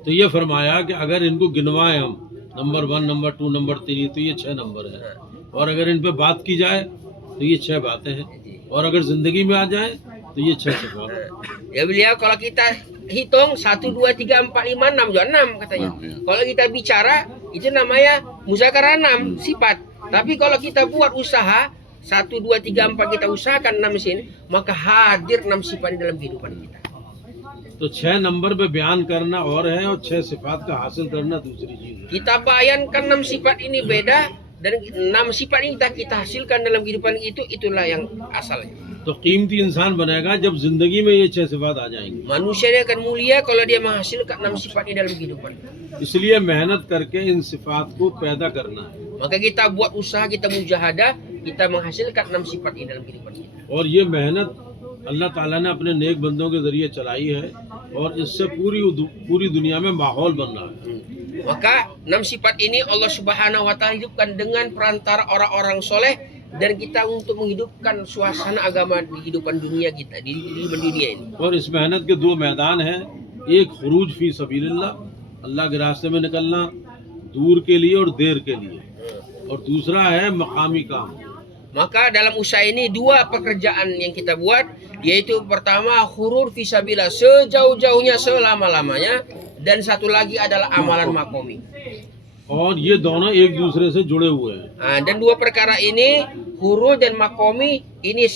तो ये फरमाया कि अगर इनको गिनवाएं हम, नंबर 1, नंबर 2, नंबर 3, तो ये 6 नंबर है। और अगर इन पे बात की जाए तो ये 6 बातें हैं, और अगर जिंदगी में आ जाए तो ये 6 सिफात हैं। Ya beliau kalau kita hitung 1, 2, 3, 4, 5, 6 juga 6 katanya. Kalau kita bicara itu namanya muzakarah 6 sifat. Tapi kalau kita buat usaha 1, 2, 3, 4 kita usahakan 6 sini, maka hadir 6 sifat di dalam kehidupan kita. तो 6 नंबर पे बयान करना और है, और 6 सिफात का हासिल करना दूसरी चीज है। Kita bayangkan 6 sifat ini beda, dan 6 sifat ini kita hasilkan dalam kehidupan itu, itulah yang asalnya. तो कीमती इंसान बनेगा जब जिंदगी में ये 6 सिफात आ जाएंगी। Manusia dia akan mulia kalau dia menghasilkan 6 sifat ini dalam kehidupan. इसलिए मेहनत करके इन सिफात को पैदा करना है, Maka kita buat usaha, kita mujahadah, kita menghasilkan 6 sifat ini dalam kehidupan kita. और ये मेहनत अल्लाह ताला ने अपने नेक बंदों के जरिए चलाई है, और इससे पूरी दुनिया में माहौल बन रहा है। Maka 6 sifat ini Allah Subhanahu wa taala hidupkan dengan perantara orang-orang soleh, dan kita untuk menghidupkan suasana agama di kehidupan dunia kita, di dunia ini. और इस मेहनत के 2 मैदान हैं, एक खुरूज फी सबीलिल्लाह, अल्लाह के रास्ते में निकलना, दूर के लिए और देर के लिए, और दूसरा है मकामी काम। Maka dalam usaha ini 2 pekerjaan yang kita buat, yaitu pertama khurur fisabilillah sejauh-jauhnya, selama-lamanya, dan satu lagi adalah amalan makomi. और ये दोनों एक दूसरे से जुड़े हुए हैं। Dan 2 perkara ini, khurur dan makomi, ini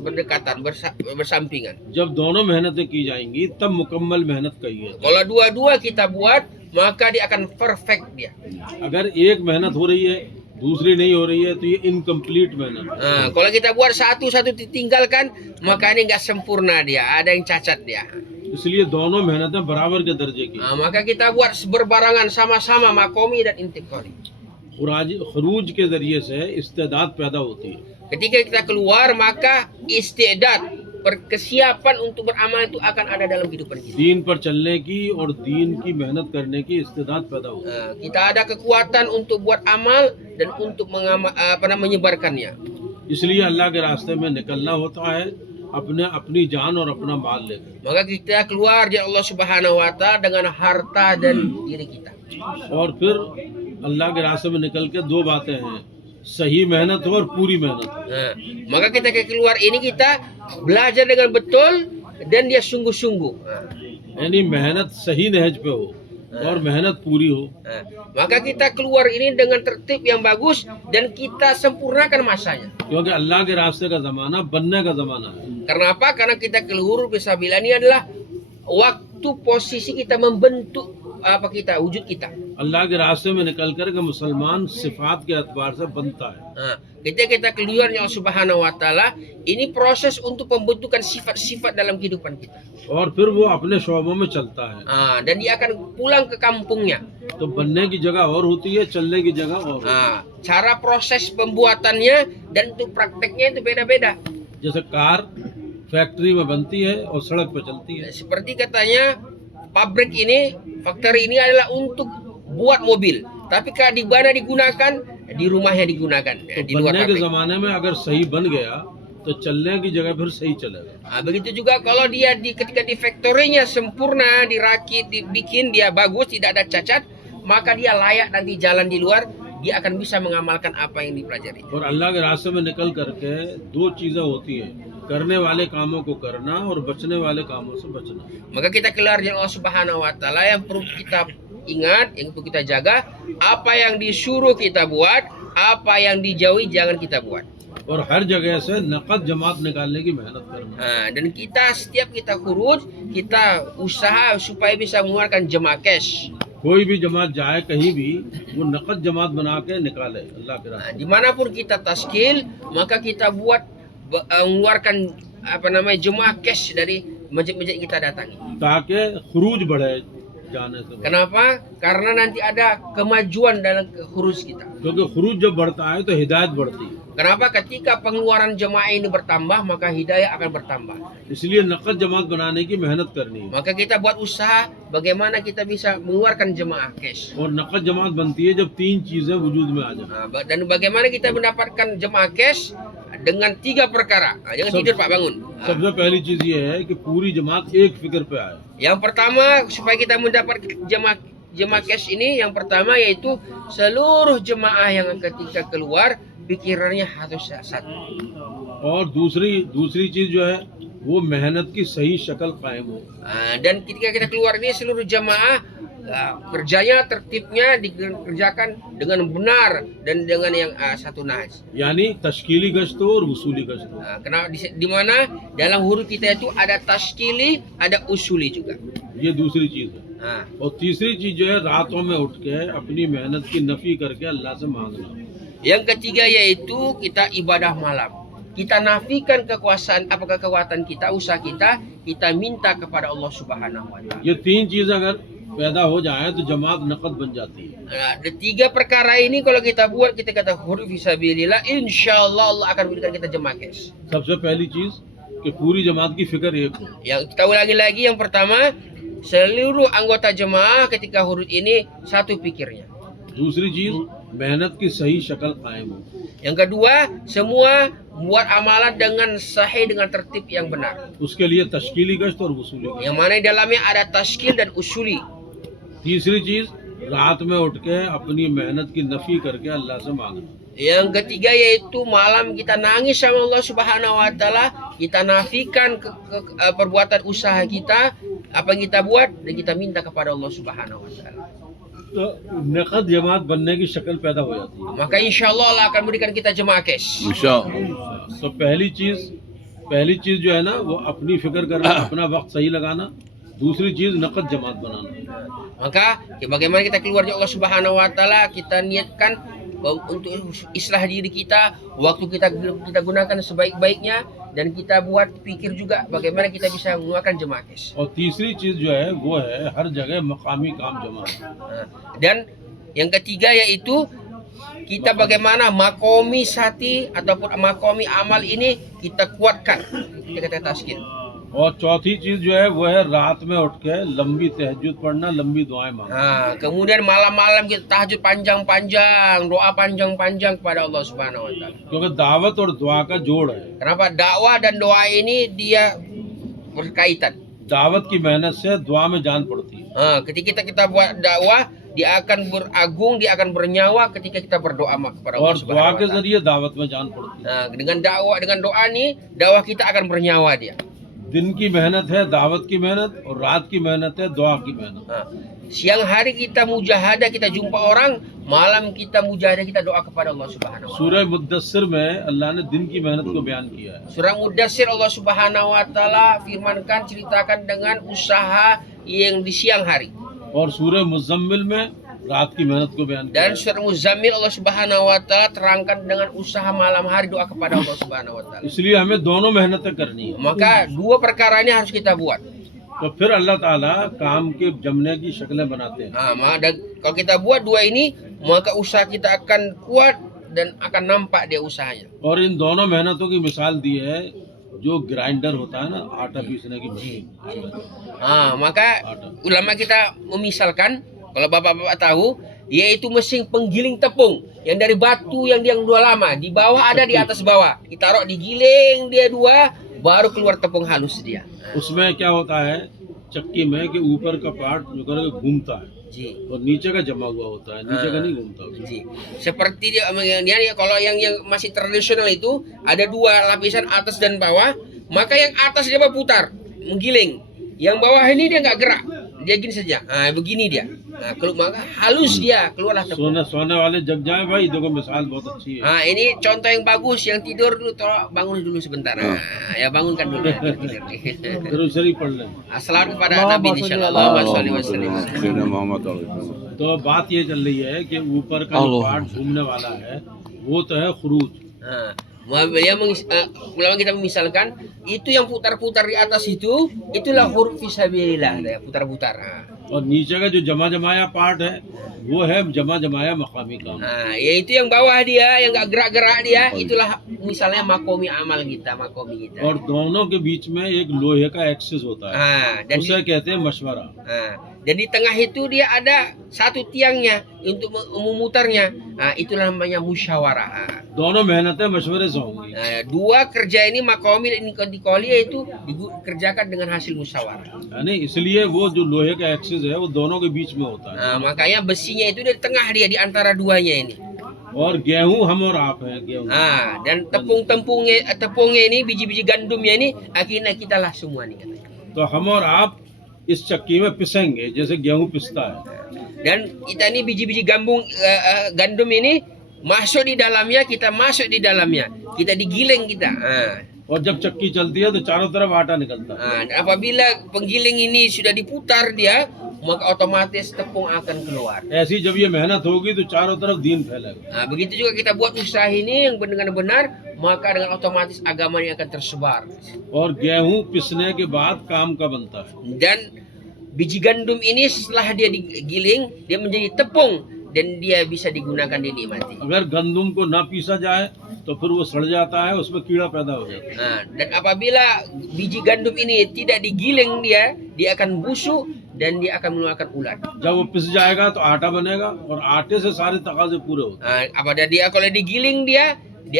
berdekatan, bersampingan. जब दोनों मेहनतें की जाएंगी तब मुकम्मल मेहनत कही है। Kalau dua-dua kita buat, maka dia akan perfect dia. अगर एक मेहनत हो रही है, दूसरी नहीं हो रही है, तो ये इनकम्प्लीट मेहनत है। Kalau kita buat satu ditinggalkan, maka ini nggak sempurna dia, ada yang cacat dia. इसलिए दोनों मेहनतें बराबर के दर्जे की। Maka kita buat berbarengan sama-sama makomi dan intiqali. खरूज के जरिए से इस्तेदाद पैदा होती है। Ketika kita keluar, maka istidad, kesiapan untuk beramal itu akan ada dalam kehidupan kita. दीन पर चलने की और दीन की मेहनत करने की इस्तेदाद पैदा होती है। Kita ada kekuatan untuk buat amal dan untuk menyebarkannya. इसलिए अल्लाह के रास्ते में निकलना होता है, अपनी जान और अपना माल लेकर। Maka kita keluar di Allah Subhanahu wa taala dengan harta dan diri kita. और फिर अल्लाह के रास्ते में निकल के 2 बातें हैं, सही मेहनत हो और पूरी मेहनत हो। Maka kita keluar ini kita belajar dengan betul dan dia sungguh-sungguh. यानी मेहनत सही नहज पे हो और मेहनत पूरी हो। Maka kita keluar ini dengan tertib yang bagus dan kita sempurnakan masanya. क्योंकि अल्लाह के रास्ते का ज़माना बनने का ज़माना है। Karena apa? Karena kita keluar fisabilillah ini adalah waktu posisi kita membentuk kita, wujud kita. अल्लाह के रास्ते में निकल कर के मुसलमान सिफात के एतबार से बनता है। Ketika kita keluar dari Allah Subhanahu wa taala, ini proses untuk pembentukan sifat-sifat dalam kehidupan kita. और फिर वो अपने शोबों में चलता है। Dan dia akan pulang ke kampungnya. तो बनने की जगह और होती है, चलने की जगह और। Cara proses pembuatannya dan untuk prakteknya itu beda-beda. जैसे कार फैक्ट्री में बनती है और सड़क पर चलती है। Seperti katanya pabrik ini, factory ini adalah untuk buat mobil, tapi kalau di mana digunakan, di rumahnya digunakan, di luar बनने के pabrik. ज़माने में अगर सही बन गया तो चलने की जगह फिर सही चलेगा। Begitu juga kalau dia ketika di factory-nya sempurna, dirakit, dibikin dia bagus, tidak ada cacat, maka dia layak nanti jalan di luar, dia akan bisa mengamalkan apa yang dipelajari. और अल्लाह के रास्ते में निकल करके 2 चीज़ें होती हैं, करने वाले कामों को करना और बचने वाले कामों से बचना। Maka kita keluar dari Allah Subhanahu wa taala, yang perlu kita ingat, yang perlu kita jaga, apa yang disuruh kita buat, apa yang dijauhi jangan kita buat. और हर जगह से नकद जमात निकालने की मेहनत करना। Dan setiap kita khuruj, kita usaha supaya bisa mengeluarkan jemaah cash. कोई भी जमात जाए कहीं भी, वो नकद जमात बना के निकाले अल्लाह के रास्ते। Dimanapun kita taskil, maka kita buat mengeluarkan jemaah cash dari masjid-masjid kita datangi. ताकि खुरूज बढ़े, जाने से बढ़ता Kenapa? Karena nanti ada kemajuan dalam khuruj kita. है। क्योंकि खुरूज जब बढ़ता है तो हिदायत बढ़ती है। Kenapa? Ketika pengeluaran jemaah ini bertambah, maka hidayah akan bertambah. इसलिए नकद जमात बनाने की मेहनत करनी है। Maka kita buat usaha bagaimana kita bisa mengeluarkan jemaah cash. और नकद जमात बनती है जब तीन चीजें वजूद में आ जाए। Dan bagaimana kita mendapatkan jemaah cash dengan 3 perkara. Jangan tidur Pak, bangun. सबसे पहली चीज ये है कि पूरी जमात एक फिक्र पे आए। Yang pertama supaya kita mendapat jemaah cash ini, yang pertama yaitu seluruh jemaah yang ketika keluar pikirannya harus satu. और दूसरी चीज जो है वो मेहनत की सही शक्ल कायम हो। Dan ketika kita keluar ini seluruh jemaah kerjanya tertibnya dikerjakan dengan benar dan dengan yang satu nahj. यानी तश्कीली गश्त हो और वसूली गश्त हो। Kenapa di mana dalam huruf kita itu ada tashkili, ada usuli juga. ये दूसरी चीज है। और तीसरी चीज जो है रातों में उठ के अपनी मेहनत की नफी करके अल्लाह से मांगना। Yang ketiga yaitu kita ibadah malam. Kita nafikan kekuatan kita, usaha kita minta kepada Allah Subhanahu wa taala. ये तीन चीज अगर पैदा हो जाए तो जमात नकद बन जाती है। Ada 3 perkara ini kalau kita buat, kita kata huruf fisabilillah, insyaallah Allah akan berikan kita jemaah cash. सबसे पहली चीज कि पूरी जमात की फिक्र एक हो। Yang kita ulangi lagi, yang pertama seluruh anggota jemaah ketika huruf ini satu pikirnya. दूसरी चीज मेहनत की सही शक्ल कायम हो। Yang kedua, semua buat amalan dengan sahih, dengan tertib yang benar. उसके लिए तश्कीली गश्त और वसूली गश्त। Yang mana di dalamnya ada tashkil dan usuli. तीसरी चीज रात में उठ के अपनी मेहनत की नफी करके अल्लाह से मांगना। Yang ketiga yaitu malam kita nangis sama Allah Subhanahu wa taala, kita nafikan perbuatan usaha kita, apa yang kita buat, dan kita minta kepada Allah Subhanahu wa taala. तो नकद जमात बनने की शक्ल पैदा हो जाती है। Maka insyaallah Allah akan berikan kita jemaah cash. इंशाअल्लाह। तो पहली चीज जो है ना वो अपनी फिक्र करना, अपना वक्त सही लगाना। दूसरी चीज नकद जमात बनाना। Maka bagaimana kita keluar dari Allah Subhanahu wa taala, kita niatkan untuk islah diri kita, waktu kita gunakan sebaik-baiknya, dan kita buat pikir juga bagaimana kita bisa mengeluarkan jemaah cash. और तीसरी चीज जो है वो है हर जगह मकामी काम जमा। Dan yang ketiga yaitu kita bagaimana makomi sati ataupun makomi amal ini kita kuatkan. Kita kata taskil. और चौथी चीज जो है वो है रात में उठ के लंबी तहज्जुद पढ़ना, लंबी दुआएं मांगना। Kemudian malam-malam kita tahajud panjang-panjang, doa panjang-panjang kepada Allah Subhanahu wa taala. क्योंकि दावत और दुआ का जोड़ है। Kenapa? Dakwah dan doa ini dia berkaitan. दावत की मेहनत से दुआ में जान पड़ती है। Ketika kita buat dakwah, dia akan beragung, dia akan bernyawa ketika kita berdoa kepada Allah और दुआ Subhanahu wa के taala. जरिए दावत में जान पड़ती है। Dengan dakwah, dengan doa nih, dakwah kita akan bernyawa dia. दिन की मेहनत है दावत की मेहनत, और रात की मेहनत है दुआ की मेहनत। Siang hari kita mujahadah, kita jumpa orang, malam kita mujahadah, kita doa kepada Allah Subhanahu wa taala. सूरह मुद्दस्सिर में अल्लाह ने दिन की मेहनत को बयान किया है। Surah Mudassir Allah Subhanahu wa taala firmankan, ceritakan dengan usaha yang di siang hari. और सूरह मुज़म्मिल में रात की मेहनत को बयान किया Dan है। surah Muzammil Allah Subhanahu wa taala terangkan dengan usaha malam hari doa kepada Allah Subhanahu wa taala. इसलिए हमें दोनों मेहनतें करनी है। Maka 2 perkara ini harus kita buat. तो फिर अल्लाह ताला काम के जमने की शक्लें बनाते हैं। Dan kalau kita buat 2 ini, maka usaha kita akan kuat dan akan nampak dia usahanya. और इन दोनों मेहनतों की मिसाल दी है जो ग्राइंडर होता है ना, आटा पीसने की machine. Maka ulama kita memisalkan, kalau bapak-bapak tahu, yaitu mesin penggiling tepung yang dari batu yang dua lama, di bawah ada, di atas bawah, ditaruh, digiling dia 2, baru keluar tepung halus dia. उसमें क्या होता है चक्की में कि ऊपर का पार्ट जो करके घूमता है Ji. और नीचे का जमा हुआ होता है, नीचे का नहीं घूमता। Ji. Seperti dia kalau yang masih tradisional itu ada 2 lapisan atas dan bawah, maka yang atas dia berputar, menggiling. Yang bawah ini dia nggak gerak, dia gini saja. Begini dia. Maka halus dia, keluarlah tepung. सोने वाले जग जाए भाई, देखो मिसाल बहुत अच्छी है। Ini contoh yang bagus, yang tidur dulu tolong bangun dulu sebentar. Ya bangunkan dulu. फिर शरीफ पढ़ लें। Assalam kepada Nabi insyaallah. Allahumma sholli wa sallim. Sayyidina Muhammad alaihi तो बात ये चल रही है कि ऊपर का जो पार्ट घूमने वाला है वो तो है खुरूज। Ulama kita memisalkan itu yang putar-putar di atas itu, itulah huruf fisabilillah, putar-putar. और नीचे का जो जमा जमाया पार्ट है वो है जमा जमाया मकामी काम। Nah, yaitu yang bawah dia, yang nggak gerak-gerak dia, itulah misalnya makomi amal kita, makomi kita. और दोनों के बीच में एक लोहे का एक्सिस होता है, Dan di, उसे कहते हैं मशवरा। dan di tengah itu dia ada satu tiangnya untuk memutarnya. Itulah namanya musyawarah. दोनों मेहनतें मशवरे से होंगी। Dua kerja ini makomi dan intikoli itu dikerjakan dengan hasil musyawarah. यानी इसलिए वो जो लोहे का एक्सिस है वो दोनों के बीच में होता है। Makanya besinya itu di tengah dia, di antara duanya ini. और गेहूं हम और आप हैं, गेहूं। Dan tepungnya ini, biji-biji gandumnya ini akhirnya kita lah semua nih katanya. तो हम और आप इस चक्की में पिसेंगे जैसे गेहूं पिसता है। Dan kita ini biji-biji gandum ini masuk di dalamnya, kita masuk di dalamnya, kita digiling kita. और जब चक्की चलती है तो चारों तरफ आटा निकलता है। Dan apabila penggiling ini sudah diputar dia, maka otomatis tepung akan keluar. ऐसी जब ये मेहनत होगी तो चारों तरफ दीन फैलेगा। Begitu juga kita buat usaha ini yang dengan benar, maka dengan otomatis agamanya akan tersebar. और गेहूं पिसने के बाद काम का बनता है। Dan biji gandum ini setelah dia digiling, dia menjadi tepung dan dia bisa digunakan dinikmati. अगर गंदम को ना पीसा जाए तो फिर वो सड़ जाता है, उसमें कीड़ा पैदा हो जाता है। Dan apabila biji gandum ini tidak digiling dia akan busuk dan dia akan mengeluarkan ulat. जब वो पिस जाएगा तो आटा बनेगा और आटे से सारे तकाजे पूरे होते हैं। Apabila dia kalau digiling dia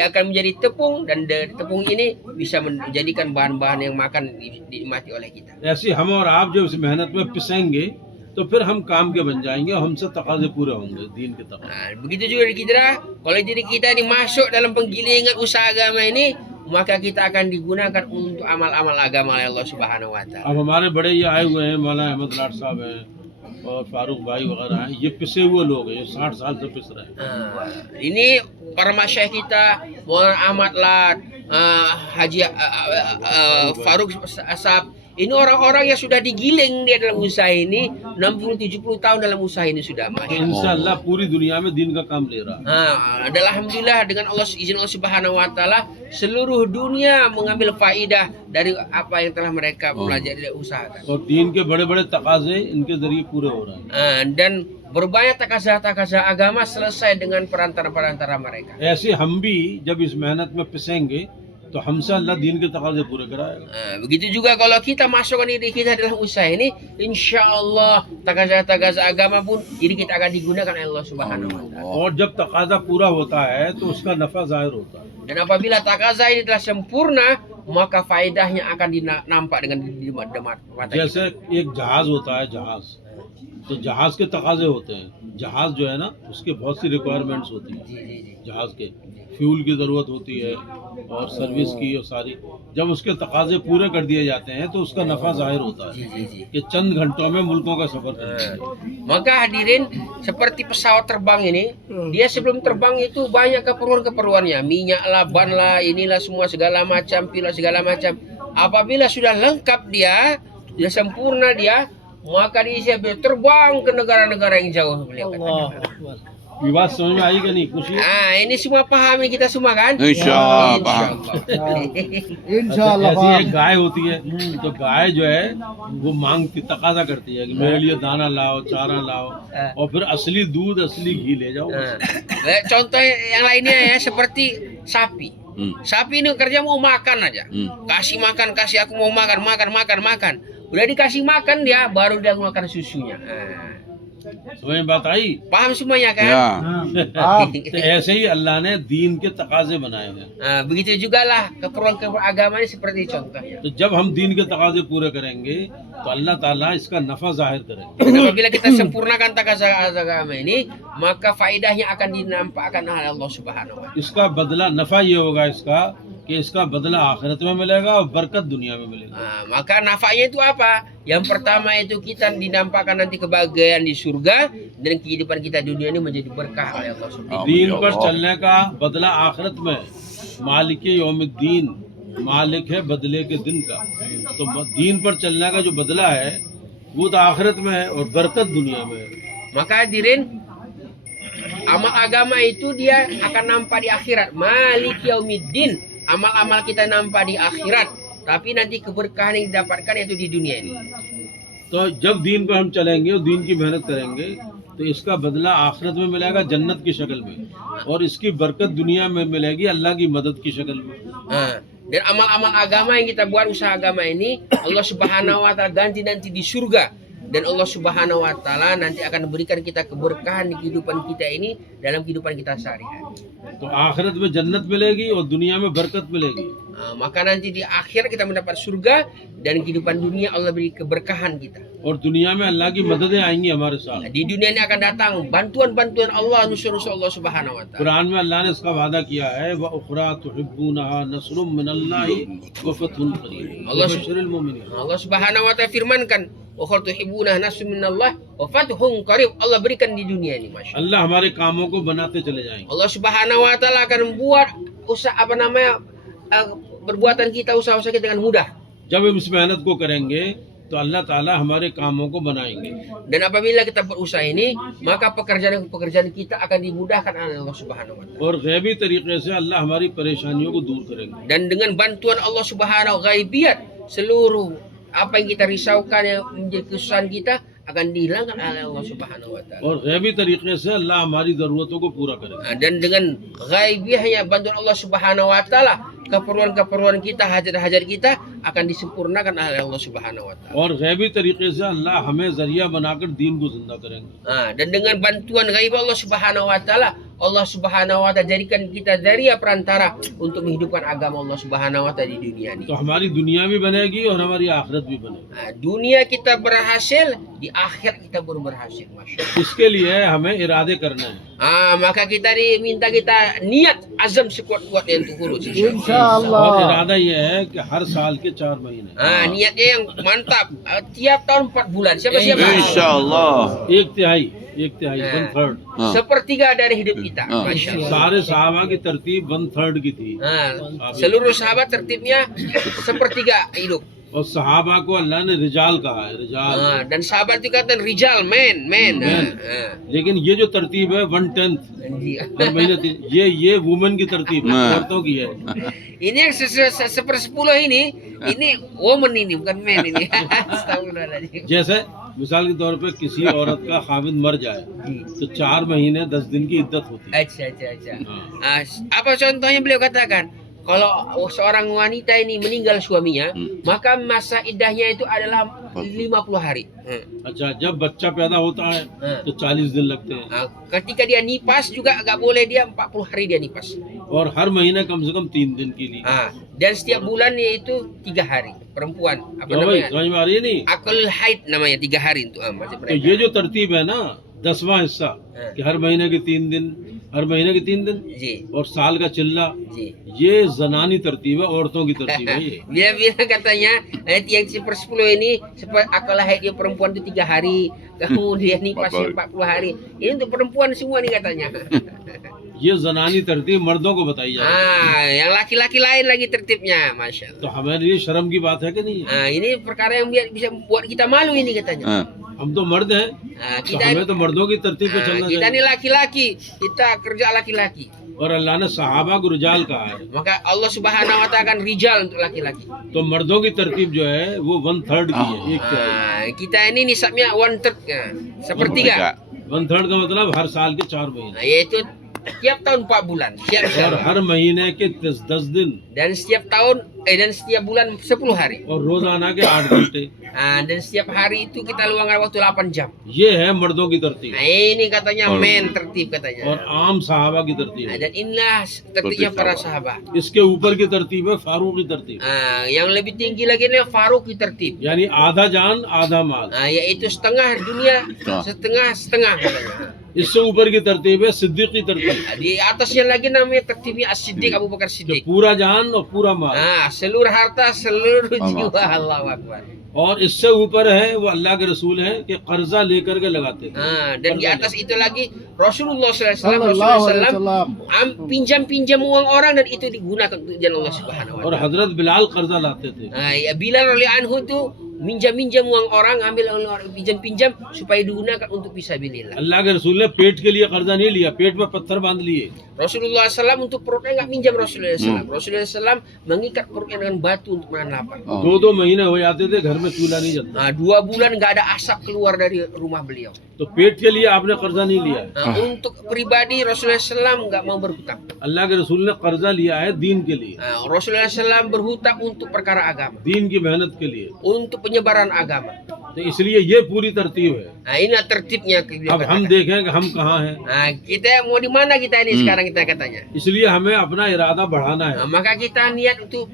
akan menjadi tepung dan dari tepung ini bisa menjadikan bahan-bahan yang makan dinikmati oleh kita. ऐसी हम और आप जब इस मेहनत में पिसेंगे तो फिर हम काम के बन जाएंगे, हमसे तकाजे पूरे होंगे दीन के तकाजे। Begitu juga di kita, kalau diri kita ini masuk dalam penggilingan usaha agama ini, maka kita akan digunakan untuk amal-amal agama oleh Allah Subhanahu wa taala. अब हमारे बड़े ये आए हुए हैं, मौलाना अहमद लाट साहब हैं और फारूक भाई वगैरह हैं, ये पिसे हुए लोग हैं, ये 60 साल से पिस रहे हैं। Ini para masyayikh kita, Maulana Ahmad Lat, Haji Faruk Asab, ini orang-orang yang sudah digiling dia dalam usaha ini 60-70 tahun dalam usaha ini sudah. इंशाअल्लाह पूरी दुनिया में दीन का काम ले रहा है। Alhamdulillah dengan izin Allah Subhanahu wa taala seluruh dunia mengambil faidah dari apa yang telah mereka pelajari dan usahakan. और दीन के बड़े-बड़े तकाजे इनके जरिए पूरे हो रहे हैं। Dan berbanyak takazah-takazah agama selesai dengan perantara-perantara mereka. ऐसे हम भी जब इस मेहनत में पिसेंगे तो हमसे अल्लाह दीन के तकाजे पूरे कराएगा। Begitu juga kalau kita masukkan diri kita dalam usaha ini, insya Allah takazah-takazah agama pun diri kita akan digunakan oleh Allah Subhanahu wa taala. और जब तकाजा पूरा होता है तो उसका नफा जाहिर होता है। Dan apabila takazah ini telah sempurna, maka faedahnya akan nampak dengan di mata kita. जैसे एक जहाज होता है, जहाज तो जहाज के तकाजे होते हैं। जहाज जो है ना उसके बहुत सी रिक्वायरमेंट्स होती हैं। जहाज के फ्यूल की ज़रूरत होती है और सर्विस की और सारी, जब उसके तकाजे पूरे कर दिए जाते हैं तो उसका नफ़ा जाहिर होता है कि चंद घंटों में मुल्कों का सफ़र करते हैं। Maka hadirin, seperti pesawat terbang ini, dia sebelum terbang itu banyak keperluan-keperluannya, minyak lah, ban lah, inilah semua segala macam, pila segala macam. Apabila sudah lengkap dia, sudah sempurna dia, maka dia bisa terbang ke negara-negara yang jauh. Beliau katakan. ये बात समझ में आई कि नहीं? खुशी Ini semua pahami kita semua kan? Insyaallah paham. ऐसी एक गाय होती है तो गाय जो है वो मांग की तकाजा करती है कि मेरे लिए दाना लाओ, चारा लाओ और फिर असली दूध असली घी ले जाओ। Contoh yang lainnya ya seperti sapi. Sapi ini kerja mau makan aja. Kasih makan, kasih aku mau makan. Udah dikasih makan dia, baru dia mengeluarkan susunya. समझ में बात आई? Paham semuanya kan? Ya. तो ऐसे ही अल्लाह ने दीन के तकाजे बनाए हैं। Begitu juga lah keperluan-keperluan agama ini seperti contohnya. तो जब हम दीन के तकाजे पूरे करेंगे तो अल्लाह ताला इसका नफा जाहिर करेंगे। Dan apabila kita sempurnakan takazah agama ini, maka faedahnya akan dinampakkan oleh Allah Subhanahu wa taala. इसका बदला नफा ये होगा इसका कि इसका बदला आखिरत में मिलेगा और बरकत दुनिया में मिलेगा। Maka nafanya itu apa? Yang pertama itu kita dinampakkan nanti kebahagiaan di surga, dan kehidupan kita dunia ini menjadi berkah oleh Allah Subhanahu wa taala. दीन पर चलने का बदला आखिरत में मालिक यौमुद्दीन, मालिक है बदले के दिन का। तो दीन पर चलने का जो बदला है वो तो आखिरत में है और बरकत दुनिया में है। Maka hadirin, amal agama itu dia akan nampak di akhirat. Malik yaumiddin. Amal-amal kita nampak di akhirat, tapi nanti keberkahan yang didapatkan itu di dunia ini. तो जब दीन पर हम चलेंगे और दीन की मेहनत करेंगे तो इसका बदला आखिरत में मिलेगा जन्नत की शक्ल में, और इसकी बरकत दुनिया में मिलेगी अल्लाह की मदद की शक्ल में। Dan amal-amal agama yang kita buat, usaha agama ini, Allah Subhanahu wa taala ganti nanti di surga. Dan Allah Subhanahu wa taala nanti akan berikan kita keberkahan di kehidupan kita ini dalam kehidupan kita sehari-hari. तो आखिरत में जन्नत मिलेगी और दुनिया में बरकत मिलेगी। Maka nanti di akhir kita mendapat surga dan kehidupan dunia Allah beri keberkahan kita. और दुनिया में अल्लाह की मददें आएंगी हमारे साथ। Di dunia ini akan datang bantuan-bantuan Allah, nusur-nusur Allah Subhanahu wa taala. Quran में अल्लाह ने इसका वादा किया है, व उखरा तुहिब्बूनहा नस्रुम मिनल्लाहि व फतहुन करीब वबशिरिल मुमिनीन। Allah Subhanahu wa taala firmankan, "Wa qad tuhibbuna nasrun minallah wa fathun qarib." Allah berikan di dunia ini, Masya Allah. अल्लाह हमारे कामों को बनाते चले जाएंगे। Allah Subhanahu wa taala akan membuat usaha perbuatan kita, usaha-usaha kita dengan mudah. जब हम इस मेहनत को करेंगे तो अल्लाह ताला हमारे कामों को बनाएंगे। Dan apabila kita berusaha ini, maka pekerjaan kita akan dimudahkan oleh Allah Subhanahu wa taala. और गैबी तरीके से अल्लाह हमारी परेशानियों को दूर करेंगे। Dan dengan bantuan Allah Subhanahu ghaibiyat, seluruh apa yang kita risaukan yang menjadi kesusahan kita akan dihilangkan oleh Allah Subhanahu wa taala. और गैबी तरीके से अल्लाह हमारी ज़रूरतों को पूरा करेगा। Dan dengan ghaibiyahnya bantuan Allah Subhanahu wa taala, keperluan-keperluan kita, hajat-hajat kita akan disempurnakan oleh Allah Subhanahu wa taala. और गैबी तरीके से अल्लाह हमें जरिया बनाकर दीन को जिंदा करेंगे। Dan dengan bantuan gaib Allah Subhanahu wa taala, Allah Subhanahu wa taala jadikan kita zariya perantara untuk menghidupkan agama Allah Subhanahu wa taala di dunia ini. तो हमारी दुनिया भी बनेगी और हमारी आखिरत भी बनेगी। Dunia kita berhasil, di akhir kita pun berhasil, Masya Allah. इसके लिए हमें इरादे करने हैं। Maka kita diminta kita niat azam sekuat-kuatnya untuk urus. और इरादा ये है कि हर साल के 4 महीने Niatnya yang mantap. Tiap tahun 4 bulan. Siapa-siapa? इंशाअल्लाह। एक तिहाई 1/3 sepertiga dari hidup kita. Masya Allah. सारे सहाबा की तरतीब 1/3 की थी। Seluruh sahabat tertibnya sepertiga hidup. और सहाबा को अल्लाह ने रिजाल कहा है, Rijal. Dan sahabat itu kata rijal, men. लेकिन ये जो तरतीब है 1/10 हर महीने ये वुमेन की तरतीब है, औरतों की है। Ini yang sepersepuluh ini woman ini, bukan men ini. Astagfirullahaladzim. जैसे मिसाल के तौर पे किसी औरत का खाविंद मर जाए तो 4 महीने 10 दिन की इद्दत होती है। Acha. Apa contohnya beliau katakan? Kalau seorang wanita ini meninggal suaminya, maka masa iddahnya itu adalah 50 hari. अच्छा, जब बच्चा पैदा होता है तो 40 दिन लगते हैं। Ketika dia nipas juga agak boleh, dia 40 hari dia nipas. और हर महीने कम से कम 3 दिन के लिए। Dan setiap bulan yaitu 3 hari. Perempuan apa तो भाई namanya? समझ में आ रही है नहीं? Akal haid namanya 3 hari itu masih तो mereka. ये जो तरतीब है ना, 10वां हिस्सा कि हर महीने के 3 दिन, हर महीने के 3 दिन Ji. और साल का चिल्ला, Ji. ये जनानी तरतीब है, औरतों की तरतीब है ये। Dia bilang katanya yang 1/10 ini akal haidnya perempuan itu 3 hari, kemudian nipasnya 40 hari. Ini untuk perempuan semua nih katanya. ये जनानी तरतीब मर्दों को बताई जाए। Yang laki-laki lain lagi tertibnya, Masya Allah. तो हमारे लिए शर्म की बात है कि नहीं है? Ini perkara yang bisa buat kita malu ini katanya. हम तो मर्द हैं, तो Kita हमें तो मर्दों की तरतीब पे चलना kita चाहिए। ini laki-laki, kita kerja laki-laki. और अल्लाह ने सहाबा को रिजाल कहा है, Maka Allah Subhanahu wa taala akan rijal untuk laki-laki. तो मर्दों की तरतीब जो है वो 1/3 की है। एक तिहाई। Kita ini nisabnya 1/3, sepertiga. 1/3 का मतलब हर साल के 4 महीने Yaitu tiap tahun 4 bulan. और हर महीने के 10 दिन Dan setiap tahun dan setiap bulan 10 hari. और रोजाना के 8 घंटे। Dan setiap hari itu kita luangkan waktu 8 jam. ये है मर्दों की तरतीब Ini katanya men tertib katanya. और आम सहाबा की तरतीब है। Dan inilah tertibnya para sahabat. इसके ऊपर की तरतीब है फारूक की तरतीब, Yang lebih tinggi lagi adalah Faruqi tertib. यानी आधा जान आधा माल। Yaitu setengah dunia, setengah katanya. इससे ऊपर की तरतीब है सिद्दीक की तरतीब, Di atasnya lagi namanya tertibnya As-Siddiq, Abu Bakar जो Siddiq. पूरा जान और पूरा माल। Seluruh harta, seluruh jiwa. Allahu Akbar. और इससे ऊपर है वो अल्लाह के रसूल है कि कर्जा लेकर के लगाते थे। Dan di atas itu lagi Rasulullah SAW pinjam uang orang dan itu digunakan untuk jalan Allah Subhanahu wa और taala. हजरत बिलाल कर्जा लाते थे। Bilal radhiyallahu anhu itu minjam uang orang, ambil orang pinjam supaya digunakan untuk fisabilillah. अल्लाह के रसूल ने पेट के लिए कर्जा नहीं लिया, पेट पर पत्थर बांध लिए। Rasulullah SAW untuk perutnya nggak minjam Rasulullah SAW. Rasulullah SAW mengikat perutnya dengan batu untuk menahan lapar. 2-2 महीने हो जाते थे, घर में चूल्हा नहीं जलता। Nah, 2 bulan nggak ada asap keluar dari rumah beliau. तो पेट के लिए आपने कर्जा नहीं लिया है। Nah, untuk pribadi Rasulullah SAW nggak mau berhutang. अल्लाह के रसूल ने कर्जा लिया है दीन के लिए, Nah, Rasulullah SAW berhutang untuk perkara agama, दीन की मेहनत के लिए। untuk penyebaran agama. तो इसलिए ये पूरी तरतीब है। Nah, ini tertibnya beliau अब हम katakan. देखें कि हम कहाँ हैं, Nah, kita mau di mana kita ini sekarang kita katanya. इसलिए हमें अपना इरादा बढ़ाना है Nah, maka kita niat untuk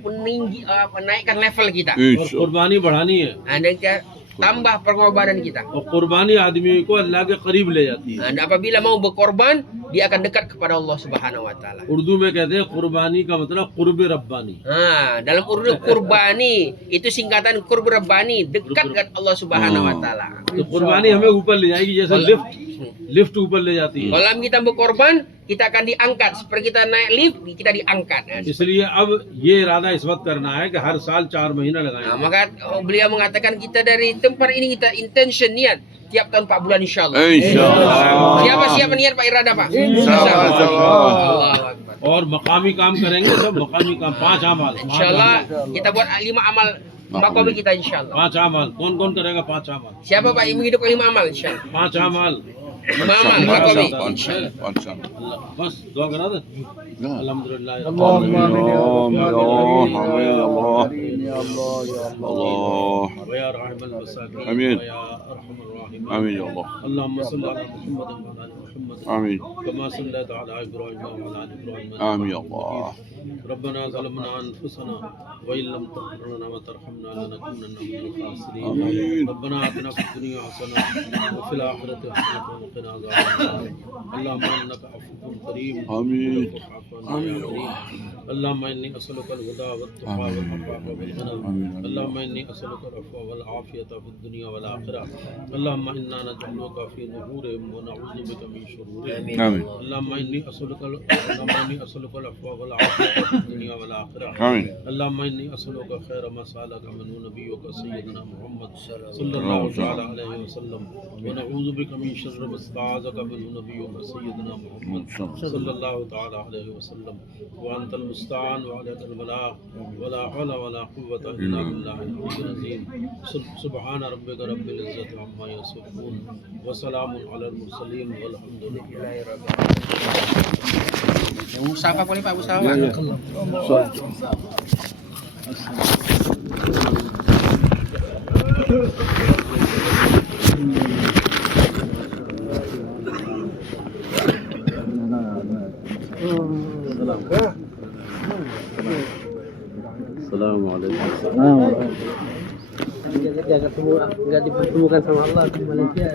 menaikkan level kita. और इंशाल्लाह कुर्बानी बढ़ानी है। Nah, dan kita tambah pengorbanan kita. और कुर्बानी आदमी को अल्लाह के करीब ले जाती है। Nah, apabila mau berkorban, dia akan dekat kepada Allah Subhanahu wa taala. Urdu में कहते हैं कुर्बानी का मतलब कुर्ब Rabbani. Nah, dalam urdu kurbani itu singkatan qurb rabbani, dekat dengan Allah Subhanahu wa taala. तो कुर्बानी हमें ऊपर ले जाएगी, जैसे लिफ्ट ऊपर ले जाती है। Kalau kita berkorban, kita akan diangkat. Seperti kita naik lift, kita diangkat. इसलिए अब ये इरादा इस वक्त करना है कि हर साल 4 महीना Nah, लगाएंगे। maka beliau mengatakan kita dari tempat ini kita intention niat tiap tahun 4 bulan insyaallah. इंशाल्लाह Siapa siapa niat Pak Irada Pak? इंशाल्लाह Allahu Akbar. और मकामी काम करेंगे, सब मकामी काम। 5 अमाल, Insyaallah kita buat 5 amal makomi kita insyaallah. 5 अमाल। कौन कौन करेगा 5 अमाल? Siapa Pak yang menghidupkan 5 amal insyaallah? 5 अमाल। 5 amal makomi. अल्लाह बस दुआ करा दे। अल्हम्दुलिल्लाह الله वया रहमल मसाकिन आमीन। वया अरहमर राहिमीन। آمين يا الله اللهم صل على محمد وعلى ال محمد آمين كما صليت على ابراهيم وعلى ال ابراهيم آمين يا الله ربنا ظلمنا انفسنا وان لم تغفر لنا وترحمنا لنكونن من الخاسرين آمين. ربنا آتنا في الدنيا حسنه وفي الاخره حسنه وقنا عذاب النار اللهم انك عفو كريم آمين. آمين. اللهم اني اسالك الهدى والتقى والعفاف والغنى آمين. اللهم اني اسالك العفو والعافيه في الدنيا والاخره اللهم انا نجعلك في نحورهم ونعوذ بك من شرورهم آمين اللهم اني اسالك العفو والعافيه في الدنيا والاخره آمين اللهم اني اسالك خير ما سالك منه نبيك سيدنا محمد صلى الله تعالى عليه وسلم ونعوذ بك من شر ما استعاذك منه نبيك سيدنا محمد صلى الله تعالى عليه وسلم وانت المستعان وعليك البلاغ ولا حول ولا قوه الا بالله العلي العظيم سبحان ربك رب العزه عما يصفون وسلام على المرسلين والحمد لله رب العالمين. Usaha boleh Pak, usaha. Assalamualaikum. Jaga semua, nggak dipertemukan sama Allah di Malaysia.